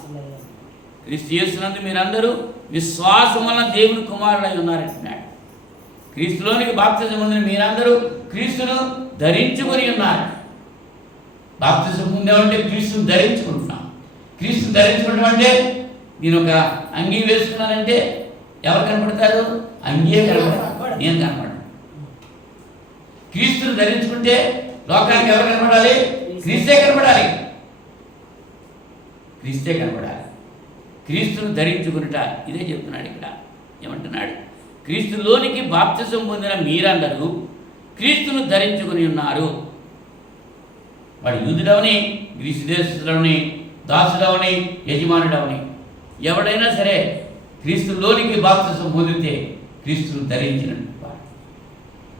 క్రీస్తు యేసునందు మీరందరూ విశ్వాసం వలన దేవుని కుమారులై ఉన్నారంటున్నాడు. క్రీస్తులోనికి బాప్తిజం పొందిన మీరందరూ క్రీస్తును ధరించుకొని ఉన్నారు. బాప్తిజం పొందామంటే క్రీస్తును ధరించుకుంటున్నాం. క్రీస్తును ధరించుకుంటాం అంటే నేను ఒక అంగీ వేసుకున్నానంటే ఎవరు కనపడతారు? అంగీయే కనపడతారు, నేను కనపడను. క్రీస్తును ధరించుకుంటే లోకానికి ఎవరు కనపడాలి? క్రీస్తే కనపడాలి. క్రీస్తే కనపడాలి. క్రీస్తును ధరించుకునుట ఇదే చెప్తున్నాడు ఇక్కడ. ఏమంటున్నాడు? క్రీస్తులోనికి బాప్తిసం పొందిన మీరందరూ క్రీస్తును ధరించుకుని ఉన్నారు. వాడు యూదుడవని, గ్రీసు దేశుడవని, దాసుడవని, యజమానుడవని ఎవడైనా సరే క్రీస్తులోనికి బాప్తిసం పొందితే క్రీస్తును ధరించినట్టు.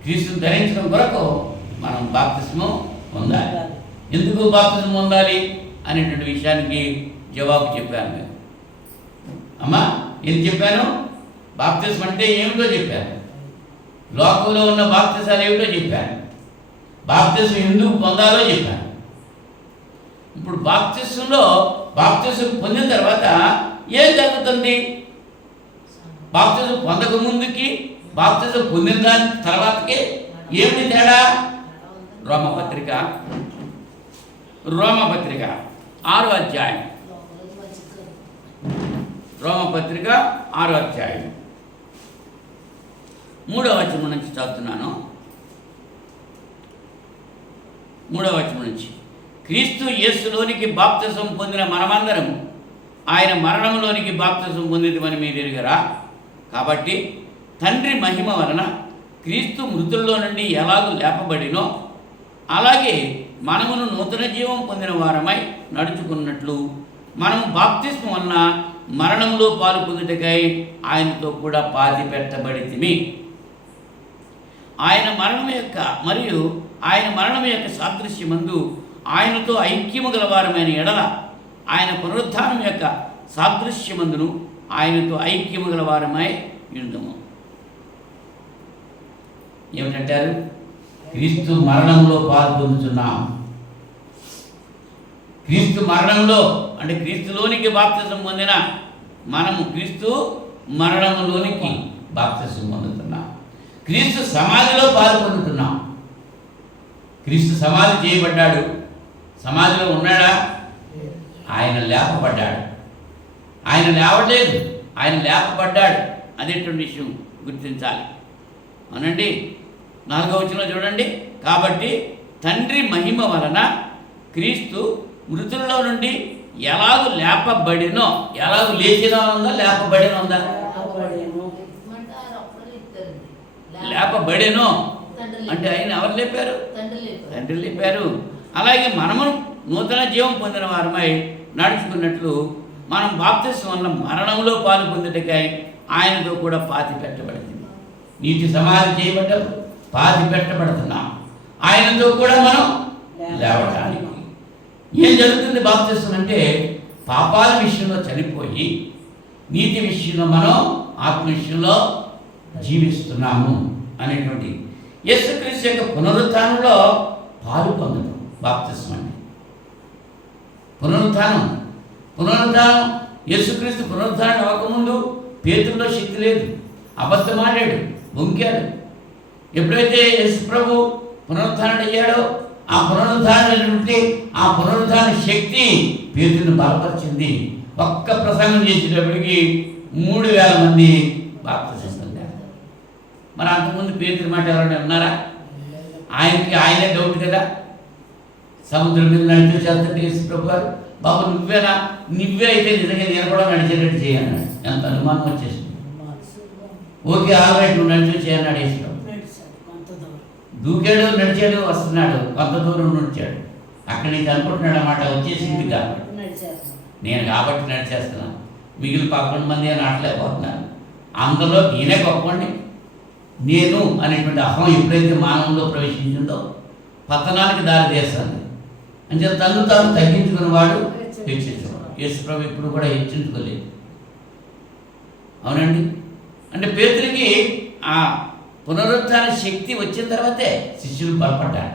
క్రీస్తును ధరించడం కొరకు మనం బాప్తిస్మం పొందాలి. ఎందుకు బాప్తిస్మం పొందాలి అనేటువంటి విషయానికి జవాబు చెప్పాను. నేను అమ్మా ఏం చెప్పాను? బాప్తిస్మం అంటే ఏమిటో చెప్పాను. లోకంలో ఉన్న బాప్తిసాలు ఏమిటో చెప్పాను. బాప్తిస్మం ఎందుకు పొందాలో చెప్పాను. ఇప్పుడు బాప్తిస్మం పొందిన తర్వాత ఏం జరుగుతుంది? బాప్తిస్మం పొందక ముందుకి బాప్తిజం పొందిన దాని తర్వాతకి ఏమిటి తేడా? రోమపత్రిక 6వ అధ్యాయం, రోమపత్రిక 6వ అధ్యాయం 3వ వచనం నుంచి చదువుతున్నాను. 3వ వచనం నుంచి, క్రీస్తు యేసులోనికి బాప్తిజం పొందిన మనమందరం ఆయన మరణంలోనికి బాప్తిజం పొందిందని మీరు ఎరుగరా? కాబట్టి తండ్రి మహిమ వలన క్రీస్తు మృతుల్లో నుండి ఎలాగూ లేపబడినో అలాగే మనమును నూతన జీవం పొందిన వారమై నడుచుకున్నట్లు మనము బాప్తిస్మం వలన మరణంలో పాలు పొందుటకై ఆయనతో కూడా పాతి పెట్టబడితిమి. ఆయన మరణం యొక్క సాదృశ్యమందు ఆయనతో ఐక్యము గలవారమైన ఎడల ఆయన పునరుద్ధానం యొక్క సాదృశ్యమందును ఆయనతో ఐక్యము గలవారమై యుందుము. ఏమిటంటారు? క్రీస్తు మరణంలో పాల్పొందుతున్నాం. క్రీస్తు మరణంలో అంటే క్రీస్తులోనికి బాప్తిసం పొందిన మనము క్రీస్తు మరణంలోనికి బాప్తిసం పొందుతున్నాం. క్రీస్తు సమాధిలో పాల్పొందుతున్నాం. క్రీస్తు సమాధి చేయబడ్డాడు. సమాధిలో ఉన్నాడా? ఆయన లేపబడ్డాడు. ఆయన లేవలేదు, ఆయన లేపబడ్డాడు. అదేటువంటి విషయం గుర్తించాలి. అవునండి. 4వ వచనంలో చూడండి, కాబట్టి తండ్రి మహిమ వలన క్రీస్తు మృతుల్లో నుండి ఎలాగూ లేపబడినో, ఎలాగూ లేచినా ఉందా? లేపబడిన ఉందా? లేపబడినో అంటే ఆయన ఎవరు లేపారు? తండ్రి లేపారు. అలాగే మనము నూతన జీవం పొందిన వారమై నడుచుకున్నట్లు మనం బాప్తిస్మం వల్ల మరణంలో పాలు పొందుటకై ఆయనతో కూడా పాతి పెట్టబడింది. నీటి సమాధి చేయబడ్డప్పుడు పాతి పెట్టబడుతున్నాం. ఆయనతో కూడా మనం లేవడానికి ఏం జరుగుతుంది? బాప్తిస్మం అంటే పాపాల విషయంలో చనిపోయి నీతి విషయంలో మనం ఆత్మ విషయంలో జీవిస్తున్నాము అనేటువంటి యేసుక్రీస్తు యొక్క పునరుత్థానంలో పాలు పొందడం బాప్తిస్మం అంటే. పునరుత్థానం యేసుక్రీస్తు పునరుత్థానం అవ్వకముందు పేతుల్లో శక్తి లేదు, అబద్ధమాడాడు, బొంకాడు. ఎప్పుడైతే యేసు ప్రభు పునరుత్థానం అయ్యాడో ఆ పునరుత్థాన శక్తి పేతురుని బలపరిచింది. ఒక్క ప్రసంగం చేసేటప్పటికి 3000 మంది బాప్తిసం పొందారు. మరి అంతకుముందు పేతురు మాట ఎవరైనా ఉన్నారా? ఆయనే డౌట్ కదా. సముద్రం మీద నడిచి చేస్తుంటే యేసు ప్రభు గారు, బాబు నువ్వే అయితే నిజంగా నేను కూడా నడిచేటట్టు చేయన్నాడు. ఎంత అనుమానం వచ్చేసింది. ఓకే ఆల్రైట్, నువ్వు నడిచి చేయన్నాడు యేసు ప్రభు. దూకాడు, నడిచాడు, వస్తున్నాడు, కొంత దూరం నడిచాడు. అక్కడి నుంచి అనుకుంటున్నాడు అన్నమాట, వచ్చేసింది కాబట్టి నేను కాబట్టి నడిచేస్తున్నాను, మిగిలిన 11 మంది అని ఆటలేకపోతున్నాను, అందులో నేనే గొప్పండి. నేను అనేటువంటి అహం ఎప్పుడైతే మానవంలో ప్రవేశించిందో పతనానికి దారి తీస్తుంది. అంటే తను తాను తగ్గించుకున్నవాడు హెచ్చించుకోడు. యేసు ప్రభు ఇప్పుడు కూడా హెచ్చించుకోలేదు. అవునండి. అంటే పేతురికి ఆ పునరుత్థాన శక్తి వచ్చిన తర్వాతే శిష్యులు బలపడ్డారు.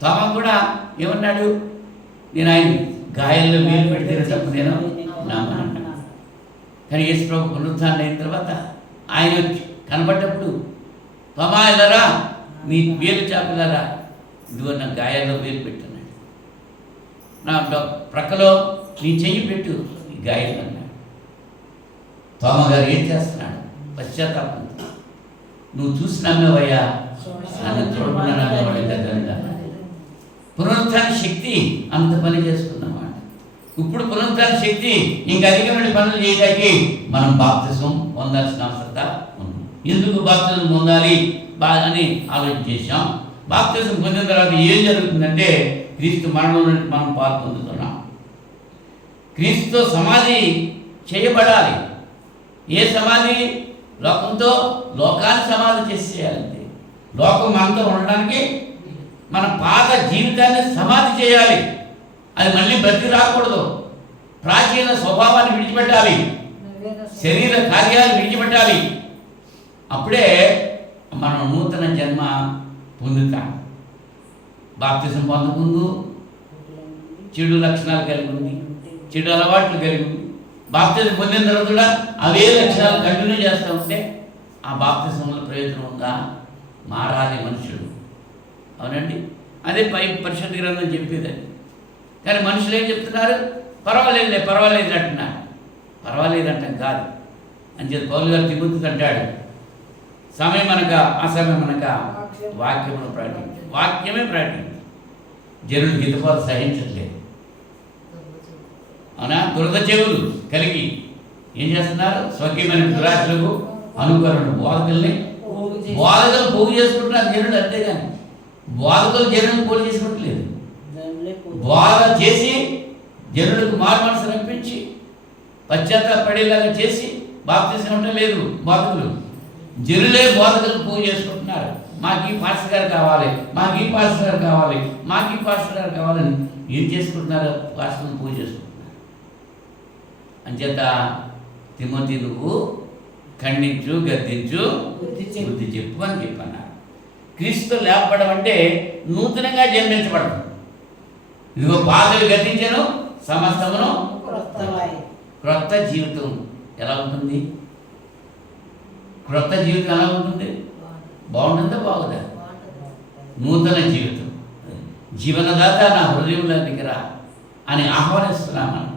తోమా కూడా ఏమన్నాడు? నేను ఆయన గాయాల్లో వేలు పెడితే తప్ప నేను నమ్మను. కానీ యేసు ప్రభు పునరుత్థానం అయిన తర్వాత ఆయన కనబడ్డప్పుడు, తోమా ఇలారా, నీ వేలు చాపిలారా, ఇదిగో నా గాయాల్లో వేలు పెట్టన్నాడు, నా ప్రక్కలో నీ చెయ్యి పెట్టు ఈ గాయాలు అన్నాడు. తోమా గారు ఏం చేస్తున్నాడు? పశ్చాత్తాపంతో, నువ్వు చూసి నమ్మేవయ్యా, నన్ను చూడకుండా నమ్మేవాడు. పునరుత్థాన శక్తి అంత పని చేస్తుందన్నమాట. ఇప్పుడు పునరుత్థాన శక్తి ఇంకా అధికమైన పనులు చేయడానికి మనం బాప్తిజం పొందాల్సిన అవసరత ఉంది. ఎందుకు బాప్తిజం పొందాలి అని ఆలోచన చేశాం. బాప్తిజం పొందిన తర్వాత ఏం జరుగుతుందంటే క్రీస్తు మరణంలో మనం పాలు పొందుతున్నాం. క్రీస్తుతో సమాధి చేయబడాలి. ఏ సమాధి? లోకాన్ని సమాధి చేసేయాలంటే, లోకం మనతో ఉండడానికి మన పాత జీవితాన్ని సమాధి చేయాలి. అది మళ్ళీ బ్రతికి రాకూడదు. ప్రాచీన స్వభావాన్ని విడిచిపెట్టాలి, శరీర కార్యాలు విడిచిపెట్టాలి. అప్పుడే మనం నూతన జన్మ పొందుతాం. బాప్తిజం పొందకముందు చెడు లక్షణాలు కలిగి ఉంది, చెడు అలవాట్లు కలిగి ఉంది. బాప్తిజం పొందిన తర్వాత కూడా అవే లక్షణాలు కంటిన్యూ చేస్తూ ఉంటే ఆ బాప్తిజంలో ప్రయోజనం ఉందా? మారాలి మనుషుడు. అవునండి. అదే పరిశుద్ధ గ్రంథం చెప్పేదని. కానీ మనుషులు ఏం చెప్తున్నారు? పర్వాలేదు అంటున్నారు. పర్వాలేదంటాం కాదు అని చెప్పి పౌలు గారు తిమోతితో అంటాడు, సమయం అనక ఆ సమయం అనక వాక్యమును ప్రకటించు, వాక్యమే ప్రకటించు. జనులు హితబోధ సహించట్లేదు. అవునా? దురద చెవులు కలిగి ఏం చేస్తున్నారు? స్వకీయమైన దురాశలకు అనుకరణ బోధకుల్ని పోగు చేసుకుంటున్నారు జనులు. అంతేగాని బోధకులు జనులను పోగు చేసుకోవట్లేదు. బోధ చేసి జనులకు మారు మనసు రప్పించి పశ్చాత్తాపడేలాగా చేసి బాప్తిజం ఉండడం లేదు బోధకులు. జనులే బోధకులు పోగు చేసుకుంటున్నారు. మాకు ఈ పాస్టర్ గారు కావాలి, మాకు ఈ పాస్టర్ గారు కావాలి, మాకు ఈ పాస్టర్ గారు కావాలని ఏం చేసుకుంటున్నారు? పాస్టర్లను పూజ చేసుకుంటున్నారు. అంచేత తిమోతి నువ్వు ఖండించు, గద్దించు, బుద్ధి చెప్పు అని చెప్పన్నారు. క్రీస్తు లేపడం అంటే నూతనంగా జన్మించబడడం. ఇదిగో పాతలు గద్దించాను, సమస్తమును క్రొత్త జీవితం ఎలా ఉంటుంది? క్రొత్త జీవితం ఎలా ఉంటుంది? బాగుంటుందా బాగుందా? నూతన జీవితం. జీవనదాత నా హృదయంలో దిగరా అని ఆహ్వానిస్తున్నాం. మనం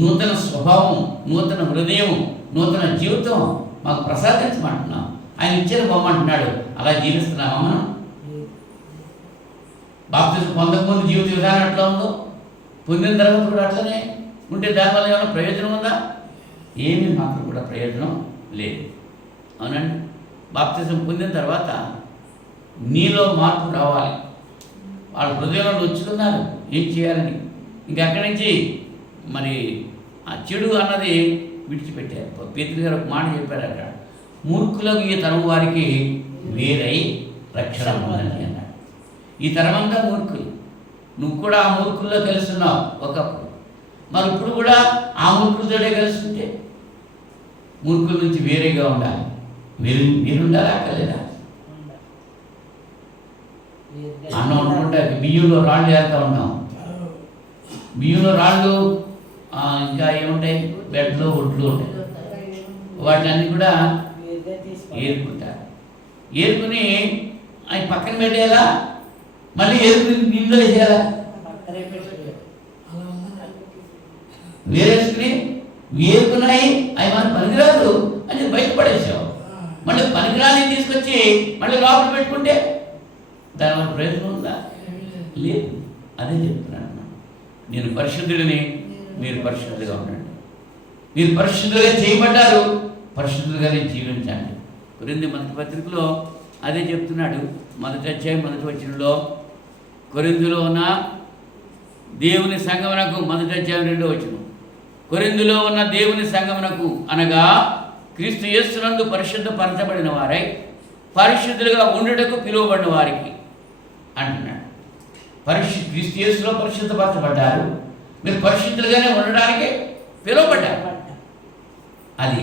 నూతన స్వభావం, నూతన హృదయం, నూతన జీవితం మాకు ప్రసాదించమంటున్నాం. ఆయన ఇచ్చిన బొమ్మంటున్నాడు. అలా జీవిస్తున్నామా మనం? బాప్తిజం పొందకముందు జీవిత విధానం ఎట్లా ఉందో పొందిన తర్వాత కూడా అట్లనే ఉంటే దానివల్ల ఏమైనా ప్రయోజనం ఉందా? ఏమీ మాత్రం కూడా ప్రయోజనం లేదు. అవునండి. బాప్తిజం పొందిన తర్వాత నీలో మార్పు రావాలి. వాళ్ళ హృదయంలో వచ్చుకున్నారు ఏం చేయాలని. ఇంకక్కడి నుంచి మరి ఆ చెడు అన్నది విడిచిపెట్టారు. పేతురు గారు ఒక మాట చెప్పారు అక్కడ, మూర్ఖులకు ఈ తరం వారికి వేరై రక్షణ ఉందని అన్నాడు. ఈ తరమంతా మూర్ఖులు. నువ్వు కూడా ఆ మూర్ఖుల్లో కలుస్తున్నావు ఒకప్పుడు. మరి ఇప్పుడు కూడా ఆ మూర్ఖులతోనే కలుస్తుంటే మూర్ఖుల నుంచి వేరేగా ఉండాలి. మీరుండాలా అక్కర్లేదా? అన్నం అనుకుంటే బియ్యంలో రాళ్ళు వేస్తూ ఉంటాం. బియ్యంలో రాళ్ళు ఇంకా ఏముంటాయి? బెడ్లు, ఒడ్లు ఉంటాయి. వాటిని కూడా ఏరుకుంటారు. ఏరుకుని అవి పక్కన పెట్టేయాలా, మళ్ళీ ఏరుకుని నీళ్ళు వేసేయాలా? వేరేసుకుని ఏరుకున్నాయి అవి మనకు పనికిరాదు అని బయటపడేసావు. మళ్ళీ పనికిరాని తీసుకొచ్చి మళ్ళీ లోపల పెట్టుకుంటే దానివల్ల ప్రయోజనం ఉందా? లేదు. అదే చెప్తున్నాను, నేను పరిశుద్ధుడిని, మీరు పరిశుద్ధులుగా ఉండండి. మీరు పరిశుద్ధులుగా చేయబడ్డారు, పరిశుద్ధులుగానే జీవించండి. కొరింథీ మొదటి పత్రికలో అదే చెప్తున్నాడు. మొదటి అధ్యాయం మొదటి వచనంలో కొరింథీలో ఉన్న దేవుని సంగమునకు, మొదటి అధ్యాయం 2వ వచనం, కొరింథీలో ఉన్న దేవుని సంగమునకు అనగా క్రీస్తు యేసునందు పరిశుద్ధపరచబడిన వారై పరిశుద్ధులుగా ఉండుటకు పిలువబడిన వారికి అంటున్నాడు. క్రీస్తు యేసులో పరిశుద్ధపరచబడ్డారు, మీరు పరిశుద్ధులుగానే ఉండడానికి పిలువబడ్డారు. అది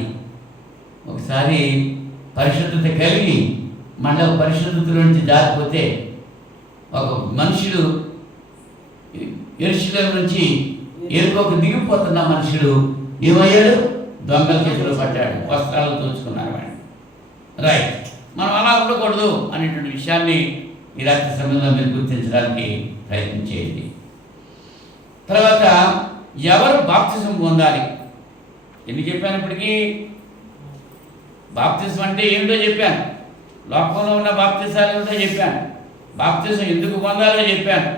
ఒకసారి పరిశుద్ధత కలిగి మళ్ళీ పరిశుద్ధత నుంచి జారిపోతే, ఒక మనుషుడు యెరూషలేము నుంచి ఎరుకోకు దిగిపోతున్న మనుషుడు ఏమయ్యాడు? దొంగల చేతిలో పడ్డాడు, వస్త్రాలు దోచుకున్నారు వాడిని. రైట్, మనం అలా ఉండకూడదు అనేటువంటి విషయాన్ని ఈ రాత్రి సమయంలో మీరు గుర్తించడానికి ప్రయత్నం చేయండి. తర్వాత ఎవరు బాప్తిజం పొందాలి? ఎన్ని చెప్పానప్పటికీ బాప్తిజం అంటే ఏమిటో చెప్పాను, లోకంలో ఉన్న బాప్తిజాలు ఏమిటో చెప్పాను, బాప్తిజం ఎందుకు పొందాలో చెప్పాను,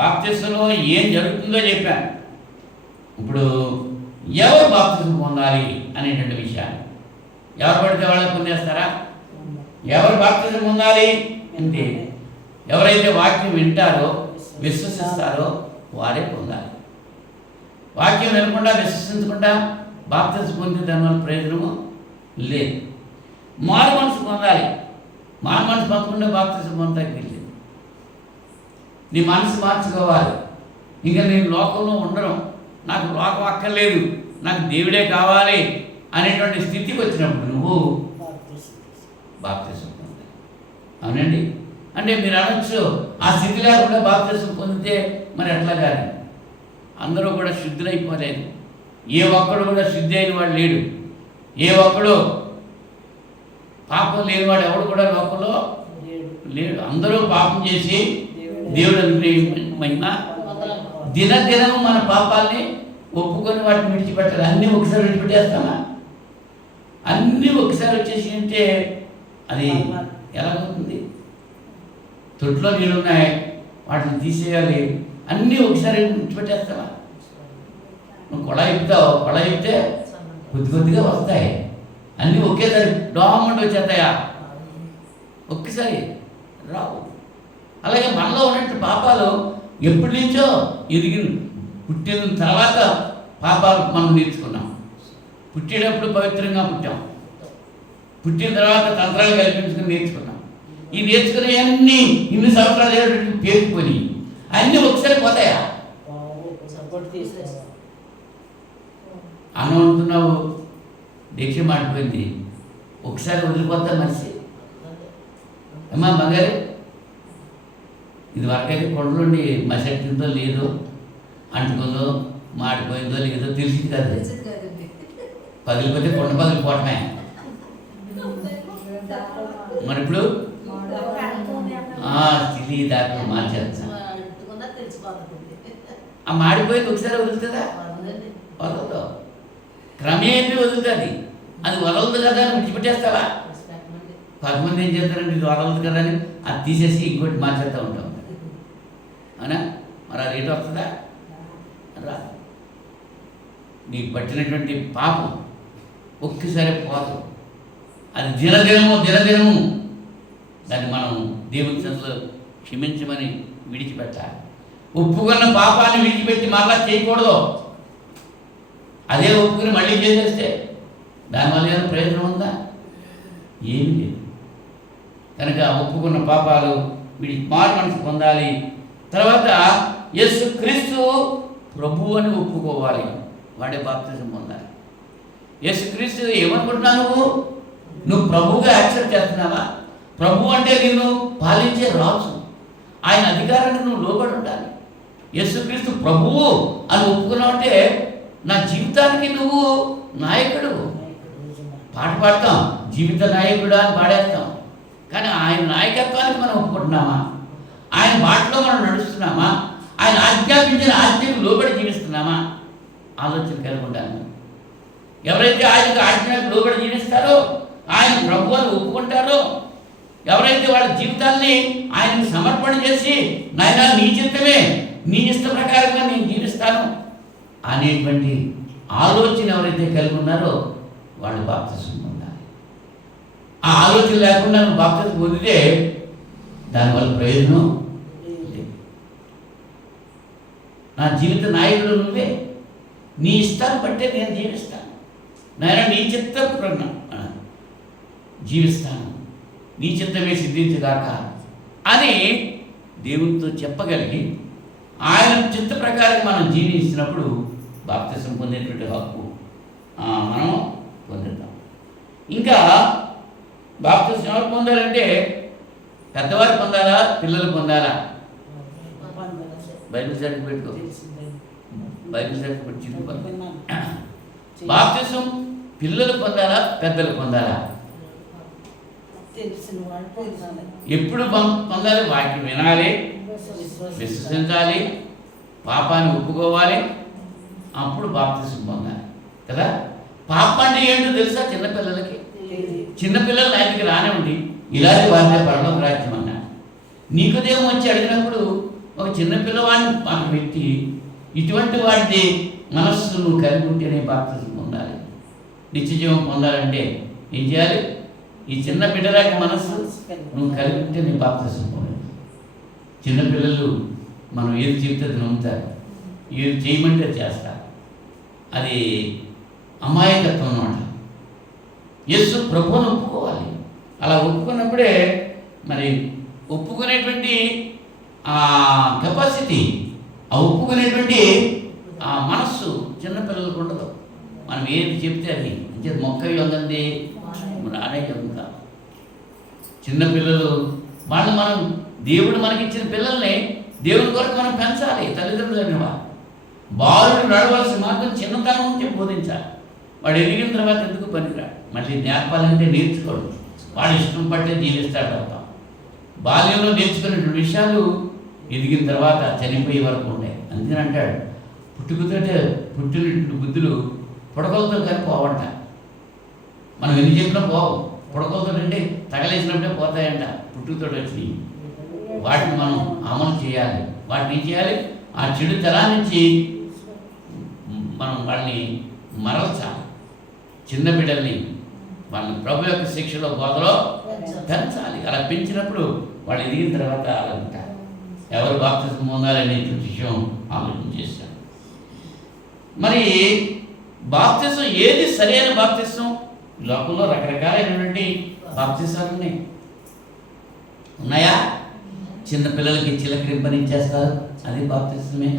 బాప్తిజంలో ఏం జరుగుతుందో చెప్పాను. ఇప్పుడు ఎవరు బాప్తిజం పొందాలి అనేటువంటి విషయాన్ని, ఎవరు పడితే వాళ్ళని పొందేస్తారా? ఎవరు బాప్తిజం పొందాలి అంటే ఎవరైతే వాక్యం వింటారో విశ్వసిస్తారో వారే పొందాలి. వాక్యం వినకుండా విశ్వసించకుండా బాప్తిజం పొందే దానివల్ల ప్రయోజనము లేదు. మారు మనసు పొందాలి. మారు మనసు పొందకుండా బాప్తిజం పొందడానికి లేదు. నీ మనసు మార్చుకోవాలి. ఇంకా నేను లోకంలో ఉండను, నాకు లోకం అక్కర్లేదు, నాకు దేవుడే కావాలి అనేటువంటి స్థితికి వచ్చినప్పుడు నువ్వు బాప్తిజం పొందాలి. అవునండి, అంటే మీరు అనొచ్చు ఆ స్థితి లేకుండా బాప్తిజం పొందితే మరి ఎట్లా? కానీ అందరూ కూడా శుద్ధులైపోలేదు. ఏ ఒక్కడు కూడా శుద్ధి అయిన వాడు లేడు. ఏ ఒక్కడు పాపం లేనివాడు ఎవడు కూడా లోకంలో లేడు. అందరూ పాపం చేసి దేవుడు మహిమ దినదినము మన పాపాలని ఒప్పుకొని వాటిని విడిచిపెట్టాలి. అన్నీ ఒకసారి విడిచిపెట్టేస్తామా? అన్నీ ఒకసారి వచ్చేసి అంటే అది ఎలాగవుతుంది? తొట్టులో నీళ్ళు ఉన్నాయి, వాటిని తీసేయాలి, అన్నీ ఒకసారి విడిచిపెట్టేస్తావా? నువ్వు కొళాయి ఇప్పుతావు, కొళాయి ఇప్పితే కొద్ది కొద్దిగా వస్తాయి, అన్నీ ఒకేసారి డామండి వచ్చేస్తాయా? ఒక్కసారి రావు. అలాగే మనలో ఉన్నట్టు పాపాలు ఎప్పటి నుంచో పుట్టిన తర్వాత పాపాలు మనం నేర్చుకున్నాం. పుట్టేటప్పుడు పవిత్రంగా పుట్టాం, పుట్టిన తర్వాత తంత్రాలు కల్పించుకుని నేర్చుకున్నాం. ఈ నేర్చుకునేవన్నీ ఇన్ని సంవత్సరాలు పేరుకొని అన్నీ ఒకసారి పోతాయా? అనుకుంటున్నావు దీక్ష మాడిపోయింది, ఒకసారి వదిలిపోతా మనిషి. అమ్మా బంగారు, ఇది వరకైతే కొండలుండి మసెట్టిందో లేదో, అంటుకుందో మాడిపోయిందో లేదో తెలిసింది కాదు. పగిలిపోతే కొండ పగిలిపోవటమే. మరి ఇప్పుడు స్థితి దాకా మార్చేస్తా. ఆ మాడిపోయింది ఒకసారి వదులుతుందా? వదలదు, క్రమేపీ వదులుతుంది. అది వదలదు కదా అని విడిచిపెట్టేస్తావా? 10 మంది ఏం చేస్తారంటే ఇది వదలదు కదా అని అది తీసేసి ఇంకోటి మార్చేస్తూ ఉంటాం. అవునా? మరి అది ఏంటి వస్తుందా? రా, నీకు పట్టినటువంటి పాపం ఒక్కసారి పోదు. అది దినదినము దాన్ని మనం దేవుని సన్నిధిలో క్షమించమని విడిచిపెట్టాలి. ఒప్పుకున్న పాపాన్ని విడిచిపెట్టి మరలా చేయకూడదు. అదే ఒప్పుకుని మళ్ళీ చేసేస్తే దానివల్ల ఏమైనా ప్రయోజనం ఉందా? ఏమీ లేదు. కనుక ఒప్పుకున్న పాపాలు మారు మనసు పొందాలి. తర్వాత యేసు క్రీస్తు ప్రభువు అని ఒప్పుకోవాలి, వాడే బాప్తిజం పొందాలి. యేసు క్రీస్తు ఏమనుకుంటున్నావు? నువ్వు ప్రభువుగా యాక్సెప్ట్ చేస్తున్నావా? ప్రభు అంటే నిన్ను పాలించే రాజు, ఆయన అధికారాన్ని నువ్వు లోబడి ఉండాలి. యేసుక్రీస్తు ప్రభువు అని ఒప్పుకున్నావంటే నా జీవితానికి నువ్వు నాయకుడు. పాట పాడతాం, జీవిత నాయకుడు అని పాడేస్తాం, కానీ ఆయన నాయకత్వానికి మనం ఒప్పుకుంటున్నామా? ఆయన బాటలో మనం నడుస్తున్నామా? ఆయన ఆజ్ఞాపించిన ఆజ్ఞకు లోబడి జీవిస్తున్నామా? ఆలోచన కలిగి ఉండాలి. ఎవరైతే ఆయనకు ఆజ్ఞకు లోబడి జీవిస్తారో ఆయన ప్రభు అని ఒప్పుకుంటారో, ఎవరైతే వాళ్ళ జీవితాన్ని ఆయనకు సమర్పణ చేసి నాయనా నీ చిత్తమే, నీ ఇష్ట ప్రకారంగా నేను జీవిస్తాను అనేటువంటి ఆలోచన ఎవరైతే కలిగి ఉన్నారో వాళ్ళు బాప్తిసం పొందాలి. ఆ ఆలోచన లేకుండా నువ్వు బాప్తిసం పొందితే దానివల్ల ప్రయోజనం లేదు. నా జీవిత నాయకుడు నువ్వే, నీ ఇష్టాన్ని బట్టే నేను జీవిస్తాను నాయన, నీ చిత్తం జీవిస్తాను, నీ చిత్తమే సిద్ధించగాక అని దేవునితో చెప్పగలిగి ఆయన చిత్త ప్రకారం మనం జీవించినప్పుడు బాప్తిసం పొందేటువంటి హక్కు మనం పొందుతాం. ఇంకా బాప్తిసం ఎవరు పొందాలంటే పెద్దవారు పొందాలా, పిల్లలు పొందాలా? బైబిల్ సర్టిఫికేట్ బాప్తిసం పిల్లలు పొందాలా, పెద్దలు పొందాలా? ఎప్పుడు పొందాలి? వాక్యం వినాలి, విశ్వసించాలి, పాపాన్ని ఒప్పుకోవాలి, అప్పుడు బాప్తిసం పొందాలి కదా. పాపం అంటే ఏంటో తెలుసా? చిన్నపిల్లలకి, చిన్నపిల్లలు ఆయనకి రానివ్వండి, ఇలాంటి వారినే పరలోక రాజ్యం అన్నాడు. నీకుదేమో వచ్చి అడిగినప్పుడు ఒక చిన్నపిల్లవాడిని పక్కన పెట్టి ఇటువంటి వాటి మనస్సు నువ్వు కలిగి ఉంటేనే బాప్తిసం పొందాలి. నిత్యజీవం పొందాలంటే ఏం చేయాలి? ఈ చిన్న బిడ్డలాంటి మనస్సు నువ్వు కలిగి ఉంటే నీ బాప్తిసం పొందాలి. చిన్నపిల్లలు మనం ఏది చెప్తే నమ్ముతారు, ఏది చేయమంటే చేస్తారు. అది అమాయకత్వం అన్నమాట. యేసు ప్రభువును ఒప్పుకోవాలి. అలా ఒప్పుకున్నప్పుడే మరి ఒప్పుకునేటువంటి ఆ కెపాసిటీ, ఆ ఒప్పుకునేటువంటి ఆ మనస్సు చిన్నపిల్లలకు ఉండదు. మనం ఏది చెప్తే అది అంటే మొక్క ఉందండి రానే చెబుతా. చిన్నపిల్లలు వాళ్ళు మనం దేవుడు మనకిచ్చిన పిల్లల్ని దేవుడి కొరకు మనం పెంచాలి. తల్లిదండ్రులు అనేవారు బాలుడు నడవలసిన మార్గం చిన్నతనం నుంచి బోధించాలి. వాడు ఎదిగిన తర్వాత ఎందుకు పనికిరాడు, మళ్ళీ నేర్పాలంటే నేర్చుకోడు, వాడు ఇష్టం పట్టే జీవిస్తాడు తప్ప. బాల్యంలో నేర్చుకునే విషయాలు ఎదిగిన తర్వాత చనిపోయే వరకు ఉంటాయి. అందుకని అంటాడు పుట్టుకతోటే పుట్టినటువంటి బుద్ధులు పుడకలతో కానీ పోవంట. మనం ఎన్ని చెప్పినా పోవు, పుడకలతో అంటే తగలేసినప్పుడే పోతాయంట. పుట్టుకతో వచ్చి వాటిని మనం అమలు చేయాలి. వాటిని ఏం చేయాలి? ఆ చెడు తరా నుంచి మనం వాళ్ళని మరల్చాలి. చిన్న బిడ్డల్ని వాళ్ళని ప్రభు యొక్క శిక్షలో బోధలో పెంచాలి. అలా పెంచినప్పుడు వాళ్ళు ఎదిగిన తర్వాత అలా ఉంటారు. ఎవరు బాప్తిసం పొందాలనే విషయం ఆలోచన చేశారు. మరి బాప్తిసం ఏది సరైన బాప్తిసం? లోకంలో రకరకాలైనటువంటి బాప్తిసాలు ఉన్నాయా? చిన్నపిల్లలకి చిలకరింపనిచ్చేస్తారు, అది బాప్తిసమే.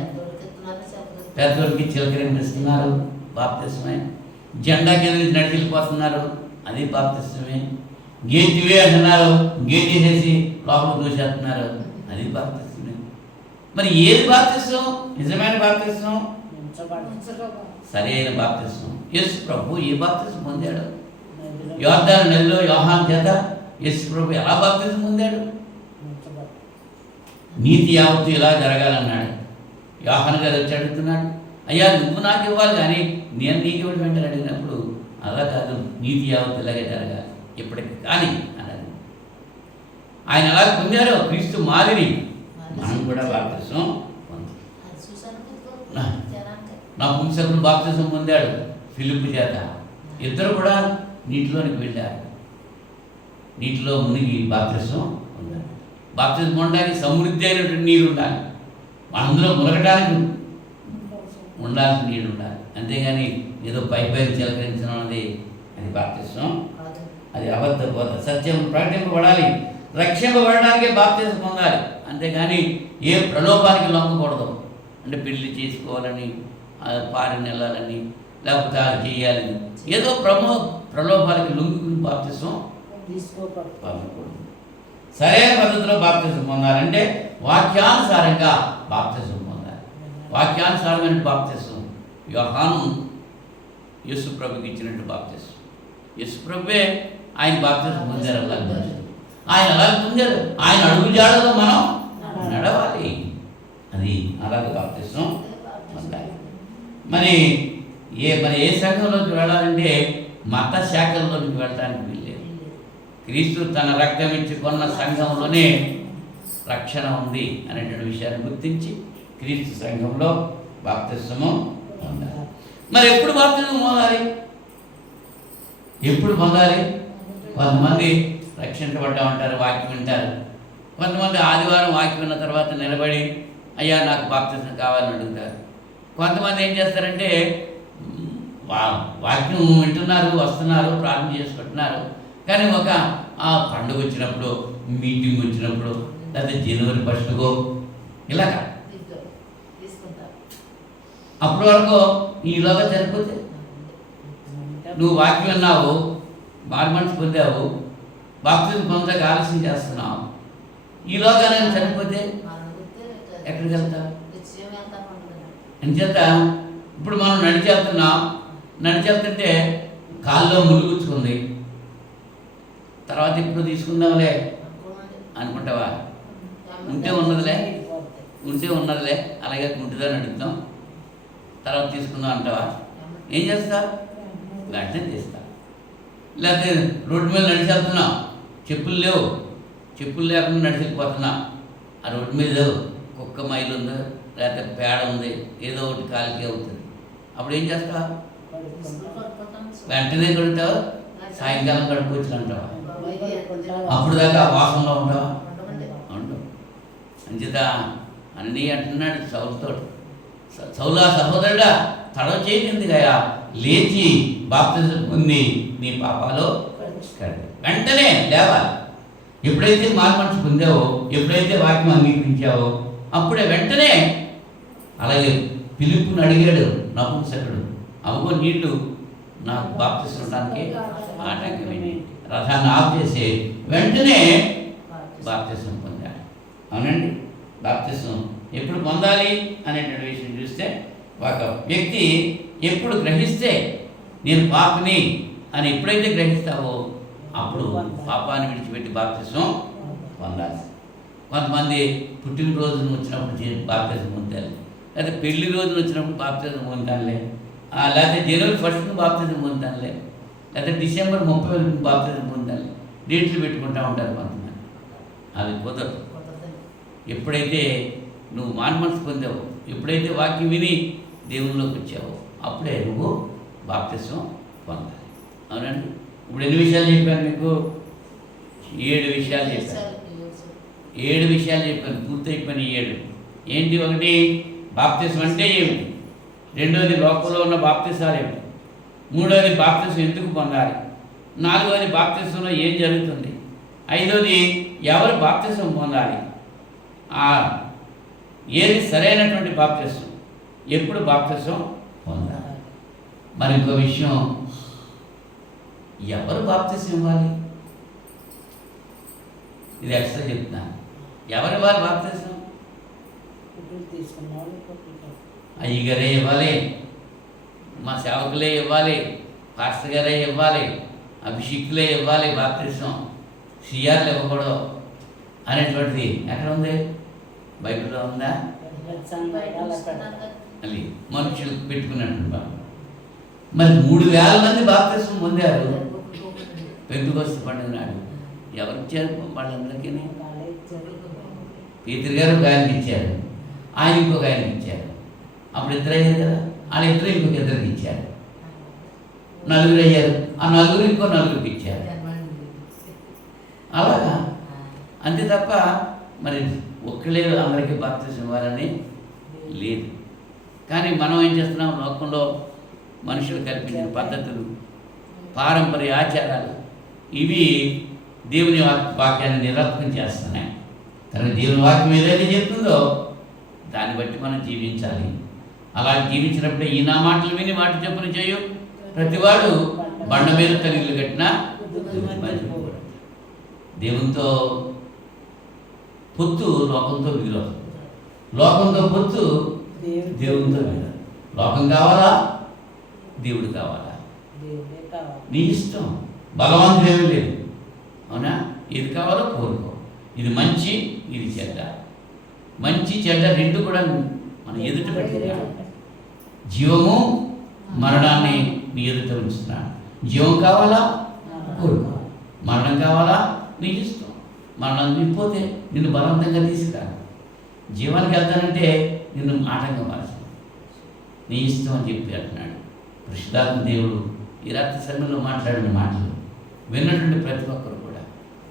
పెద్దోళ్ళకి చిలకరింపిస్తున్నారు, బాప్తిసమే. జెండా కింద నుంచి నడిచిపోతున్నారు, అది బాప్తిసమే. గేటివే అంటున్నారు, గేట్ వేసేసి లోపల దూసేస్తున్నారు, అది బాప్తిసమే. మరి ఏది బాప్తిసం? నిజమైన బాప్తిసం, సరైన బాప్తిసం. యేసు ప్రభు ఏ బాప్తిసం పొందాడు? యోర్దాను నదిలో యోహాను చేత యేసు ప్రభు ఎలా బాప్తిసం పొందాడు? నీతి యావత్తు ఇలా జరగాలన్నాడు. యోహాను గారు వచ్చి అడుగుతున్నాడు, అయ్యా నువ్వు నాకు ఇవ్వాలి కానీ నేను నీకు ఇవ్వడం వెంటనే అడిగినప్పుడు అలా కాదు, నీతి యావత్తు ఇలాగే జరగాలి ఇప్పటికి కానీ అన్నది. ఆయన ఎలా పొందారో క్రీస్తు మాదిరి మనం కూడా బాప్తిసం పొందాం. నా పుంసకుడు బాప్తిసం పొందాడు ఫిలిప్పు చేత. ఇద్దరు కూడా నీటిలోనికి వెళ్ళారు, నీటిలో మునిగి బాప్తిసం పొందారు. బాప్తిసం పొందడానికి సమృద్ధి అయినటువంటి నీరు ఉండాలి, అందులో మునగడానికి ఉండాల్సిన నీరు ఉండాలి. అంతేగాని ఏదో పై చిలకరించడం అనేది అది బాప్తిసం, అది అబద్ధ బోధ. సత్యం ప్రకటింపబడాలి, రక్షింపబడడానికే బాప్తిసం పొందాలి. అంతేగాని ఏ ప్రలోభానికి లొంగకూడదు. అంటే పెళ్లి చేసుకోవాలని, పారిని వెళ్ళాలని, లేకపోతే అది చేయాలని ఏదో ప్రలోభాలకి లొంగుకుని బాప్తిసం పొందకూడదు. సరైన పద్ధతిలో బాప్తిసం పొందాలంటే వాక్యానుసారంగా బాప్తిసం పొందాలి. వాక్యానుసారమైన బాప్తిసం యోహాను యేసు ప్రభుకి ఇచ్చినట్టు బాప్తిసం. యేసు ప్రభువే ఆయన బాప్తిసం పొందారు. అలా ఆయన అలా పొందారు, ఆయన అడుగుజాడలో మనం నడవాలి. అది అలాగే బాప్తిసం పొందాలి. మరి ఏ సంఘంలోకి వెళ్ళాలంటే మత శాఖల్లోకి వెళ్ళడానికి వీల్లేదు. క్రీస్తు తన రక్తం ఇచ్చి కొన్న సంఘంలోనే రక్షణ ఉంది అనేటువంటి విషయాన్ని గుర్తించి క్రీస్తు సంఘంలో బాప్తిస్మము పొందాలి. మరి ఎప్పుడు బాప్తిస్మం పొందాలి? ఎప్పుడు పొందాలి? కొంతమంది రక్షించబడ్డా ఉంటారు, వాక్యం వింటారు. కొంతమంది ఆదివారం వాక్యం విన్న తర్వాత నిలబడి అయ్యా నాకు బాప్తిస్మం కావాలని అడుగుతారు. కొంతమంది ఏం చేస్తారంటే వాక్యం వింటున్నారు, వస్తున్నారు, ప్రార్థన చేసుకుంటున్నారు, కానీ ఒక పండుగ వచ్చినప్పుడు, మీటింగ్ వచ్చినప్పుడు, లేకపోతే జనవరి 1 ఇలాగా అప్పటి వరకు ఈలోగా చనిపోతే నువ్వు వాక్యం విన్నావు, మారుమనసు పొందావు, బాప్తిస్మం పొందక ఆలస్యం చేస్తున్నావు, ఈలోగా నేను చనిపోతే ఎక్కడికి వెళ్తావు? అంచేత ఇప్పుడు మనం నడిచేళ్తుంటే కాల్లో ములుగుచ్చుకుంది, తర్వాత ఇప్పుడు తీసుకుందాంలే అనుకుంటావా? ఉంటే ఉన్నదిలే అలాగే గుంటుదని అడుగుతాం, తర్వాత తీసుకుందాం అంటావా? ఏం చేస్తా? వెంటనే తీస్తా. లేకపోతే రోడ్డు మీద నడిచేళ్తున్నావు, చెప్పులు లేకుండా నడిచిపోతున్నా, ఆ రోడ్డు మీద కుక్క మైలు ఉందో లేకపోతే పేడ ఉంది, ఏదో ఒకటి కాలికి అవుతుంది, అప్పుడు ఏం చేస్తావు? వెంటనే కడుగుతావు, సాయంకాలం కడుక్కోవచ్చు అంటావా? అప్పుడు దాకా వాసనలో ఉంటావా? ఉండవు. అంచేత అన్నీ అంటున్నాడు సౌలుతో, సౌలా సహోదరుడా తడవ చేయింది కదా, లేచి బాప్తిస్మం పొంది నీ పాపాలు వెంటనే లేవాలి. ఎప్పుడైతే మారుమనసు పొందావో, ఎప్పుడైతే వాక్యం అంగీకరించావో అప్పుడే వెంటనే. అలాగే ఫిలిప్పుని అడిగాడు నపుంసకుడు, అమ్మో నీళ్లు నాకు బాప్తిస్మం ఉండడానికి ఆటంకమైంది, రథాన్ని ఆఫ్ చేసి వెంటనే బాప్తిస్మం పొందాడు. అవునండి, బాప్తిస్మం ఎప్పుడు పొందాలి అనేటువంటి విషయం చూస్తే, ఒక వ్యక్తి ఎప్పుడు గ్రహిస్తే నేను పాపిని అని ఎప్పుడైతే గ్రహిస్తావో అప్పుడు పాపాన్ని విడిచిపెట్టి బాప్తిస్మం పొందాలి. కొంతమంది పుట్టినరోజున వచ్చినప్పుడు బాప్తిస్మం పొందాలి, లేకపోతే పెళ్లి రోజున వచ్చినప్పుడు బాప్తిస్మం పొందాలి, లేకపోతే జనవరి 1 బాప్తిస్మం పొందాలి, లేకపోతే డిసెంబర్ 30 బాప్తిస్మం పొందాలి, డేట్లు పెట్టుకుంటూ ఉంటారు కొంతమంది. అది కుదరదు. ఎప్పుడైతే నువ్వు మారుమనసు పొందావో, ఎప్పుడైతే వాక్యం విని దేవునిలోకి వచ్చావో అప్పుడే నువ్వు బాప్తిస్మం పొందాలి. అవునండి, ఇప్పుడు ఎన్ని విషయాలు చెప్పాను మీకు? 7 విషయాలు చెప్పాను. 7 విషయాలు చెప్పాను, పూర్తయిపోయిన 7. ఏంటి? 1 బాప్తిస్మం అంటే ఏమిటి, 2వది లోకంలో ఉన్న బాప్తిసాలు ఏమిటి, 3వది బాప్తిస్మం ఎందుకు పొందాలి, 4వది బాప్తిస్మంలో ఏం జరుగుతుంది, 5వది ఎవరు బాప్తిస్మం పొందాలి, ఏది సరైనటువంటి బాప్తిస్మం, ఎప్పుడు బాప్తిస్మం పొందాలి. మరి ఇంకో విషయం, ఎవరు బాప్తిస్మం ఇవ్వాలి? ఇది ఎక్స్ట్రా చెప్తున్నాను. ఎవరి వారు బాప్తిస్మం? అయ్యగారే ఇవ్వాలి, మా సేవకులే ఇవ్వాలి, పాస్టర్ గారే ఇవ్వాలి, అభిషేకులే ఇవ్వాలి బాప్తిస్మం, సిఆర్లు ఇవ్వకూడదు అనేటువంటిది ఎక్కడ ఉంది? బైబిల్లో ఉందా? అది మనుషులు పెట్టుకున్నట్టు. మరి 3000 మంది బాప్తిస్మం పొందారు పెంతెకొస్తు పండుగ నాడు. ఎవరు ఇచ్చారు వాళ్ళందరికీ? పేతురు గారు ఒక ఆయనకి ఇచ్చారు, ఆయన ఇంకొక ఆయనకి ఇచ్చారు, అప్పుడు 2 అయ్యారు కదా, వాళ్ళ 2 ఇంకొక 2కి ఇచ్చారు, 4 అయ్యారు, ఆ 4 ఇంకో 4కి ఇచ్చారు. అలాగా. అంతే తప్ప మరి ఒక్కలే అందరికీ బాప్తిస్మం ఇవ్వాలని లేదు. కానీ మనం ఏం చేస్తున్నాం? లోకంలో మనుషులు కల్పించిన పద్ధతులు, పారంపర్య ఆచారాలు, ఇవి దేవుని వాక్యాన్ని నిరర్థకం చేస్తున్నాయి. కానీ దేవుని వాక్యం ఏదైతే చెప్తుందో దాన్ని బట్టి మనం జీవించాలి. అలా జీవించినప్పుడే ఈ నా మాటలు విని మాట చెప్పున చేయు ప్రతివాడు బండ మీద తగిలి కట్టిన దేవునితో పొత్తు లోకంతో విరోధం, లోకంతో పొత్తు దేవునితో విరోధం. లోకం కావాలా, దేవుడు కావాలా? నీ ఇష్టం, బలవంతుడు ఏమీ లేదు. అవునా? ఏది కావాలో కోరుకో. ఇది మంచి, ఇది చెడ్డ. మంచి చెడ్డ 2 కూడా మన ఎదుట పెట్టినా. జీవము మరణాన్ని నీ ఎదుట ఉంచుతున్నాడు. జీవం కావాలా? కోరుకో. మరణం కావాలా? నీ ఇష్టం. మరణం విడిపోతే నిన్ను బలవంతంగా తీసుకురా. జీవానికి వెళ్తానంటే నిన్ను ఆటంకం మార్చు. నీ ఇష్టం అని చెప్పి అంటున్నాడు. పరిశుద్ధాత్మ దేవుడు ఈ రాత్రి సమయంలో మాట్లాడిన మాటలు విన్నటువంటి ప్రతి ఒక్కరు కూడా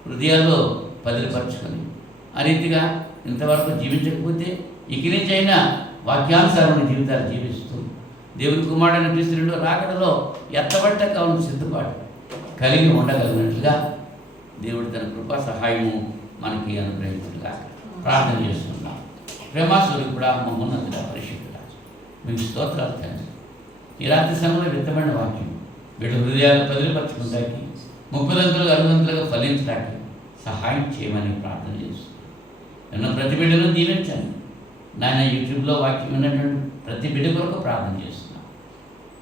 హృదయాల్లో పదిలిపరచుకొని ఆ రీతిగా ఇంతవరకు జీవించకపోతే ఇక నుంచి అయినా వాక్యానుసారమైన జీవితాలు జీవిస్తూ దేవుని కుమారుడైన క్రీస్తు రాకడలో ఎత్తబట్ట కావాలని సిద్ధపాటు కలిగి ఉండగలిగినట్లుగా దేవుడు తన కృపా సహాయము మనకి అనుగ్రహించగా ప్రార్థన చేస్తున్నాం. ప్రేమాస్వరూపుడా, మమ్మల్ని పరిశుద్ధుడా, మీకు స్తోత్రాలు తండ్రి. ఈ రాత్రి సమయంలో విత్తమైన వాక్యం వీడు హృదయాలు పదిలిపరచుకుంటానికి 30 అంతలుగా 60 అంతలుగా ఫలించడానికి సహాయం చేయమని ప్రార్థన చేస్తున్నాం. ఎన్నో ప్రతి బిడ్డను దీవించండి నాయన. యూట్యూబ్లో వాక్యం విన్నటువంటి ప్రతి బిడ్డ కొరకు ప్రార్థన చేస్తున్నాం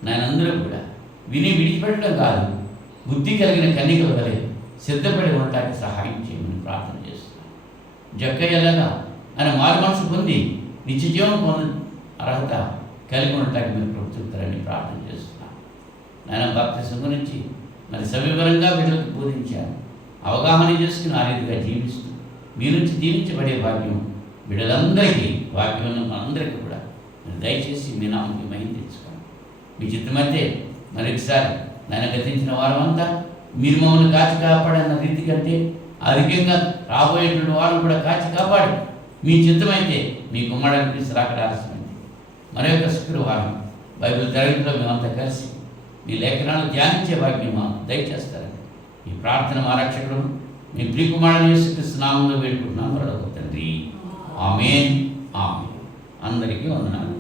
నాయన. అందరూ కూడా విని విడిచిపెట్టడం కాదు, బుద్ధి కలిగిన కన్నికల వలె సిద్ధపడి ఉండటానికి సహాయం చేయమని ప్రార్థన చేస్తున్నాం. జక్కయ్యలాగా ఆయన మారు మనసు పొంది నిత్య జీవం పొంది అర్హత కలిగి ఉండటానికి మీరు ప్రభుత్వారని ప్రార్థన చేస్తున్నాం నాయన. బాప్తిసం గురించి మరి సవివరంగా బిడ్డలకు బోధించారు. అవగాహన చేసుకుని ఆ రీతిగా జీవిస్తూ మీ నుంచి జీవించబడే భాగ్యం బిడ్డలందరికీ, వాక్యం అందరికీ కూడా మీరు దయచేసి మీ నామకి మహిమ తెచ్చుకోండి. మీ చిత్తమైతే మరొకసారి నాయన గతించిన వారమంతా మీరు మమ్మల్ని కాచి కాపాడన్న రీతి కంటే అధికంగా రాబోయేటువంటి వారు కూడా కాచి కాపాడి మీ చిత్తమైతే మీ కుమారుడిని తీసుకురాకడ ఆలస్యమైంది. మరొక శుక్రవారం బైబిల్ తరగతిలో మేమంతా కలిసి మీ లేఖనాలు ధ్యానించే భాగ్యం మాకు దయచేస్తారని ఈ ప్రార్థన మా రక్షకుడు మీ ప్రియకుమారుని యేసుక్రీస్తు నామములో వేడుకుంటున్నాం తండ్రి. ఆమేన్. ఆమేన్. అందరికీ వందనాలు.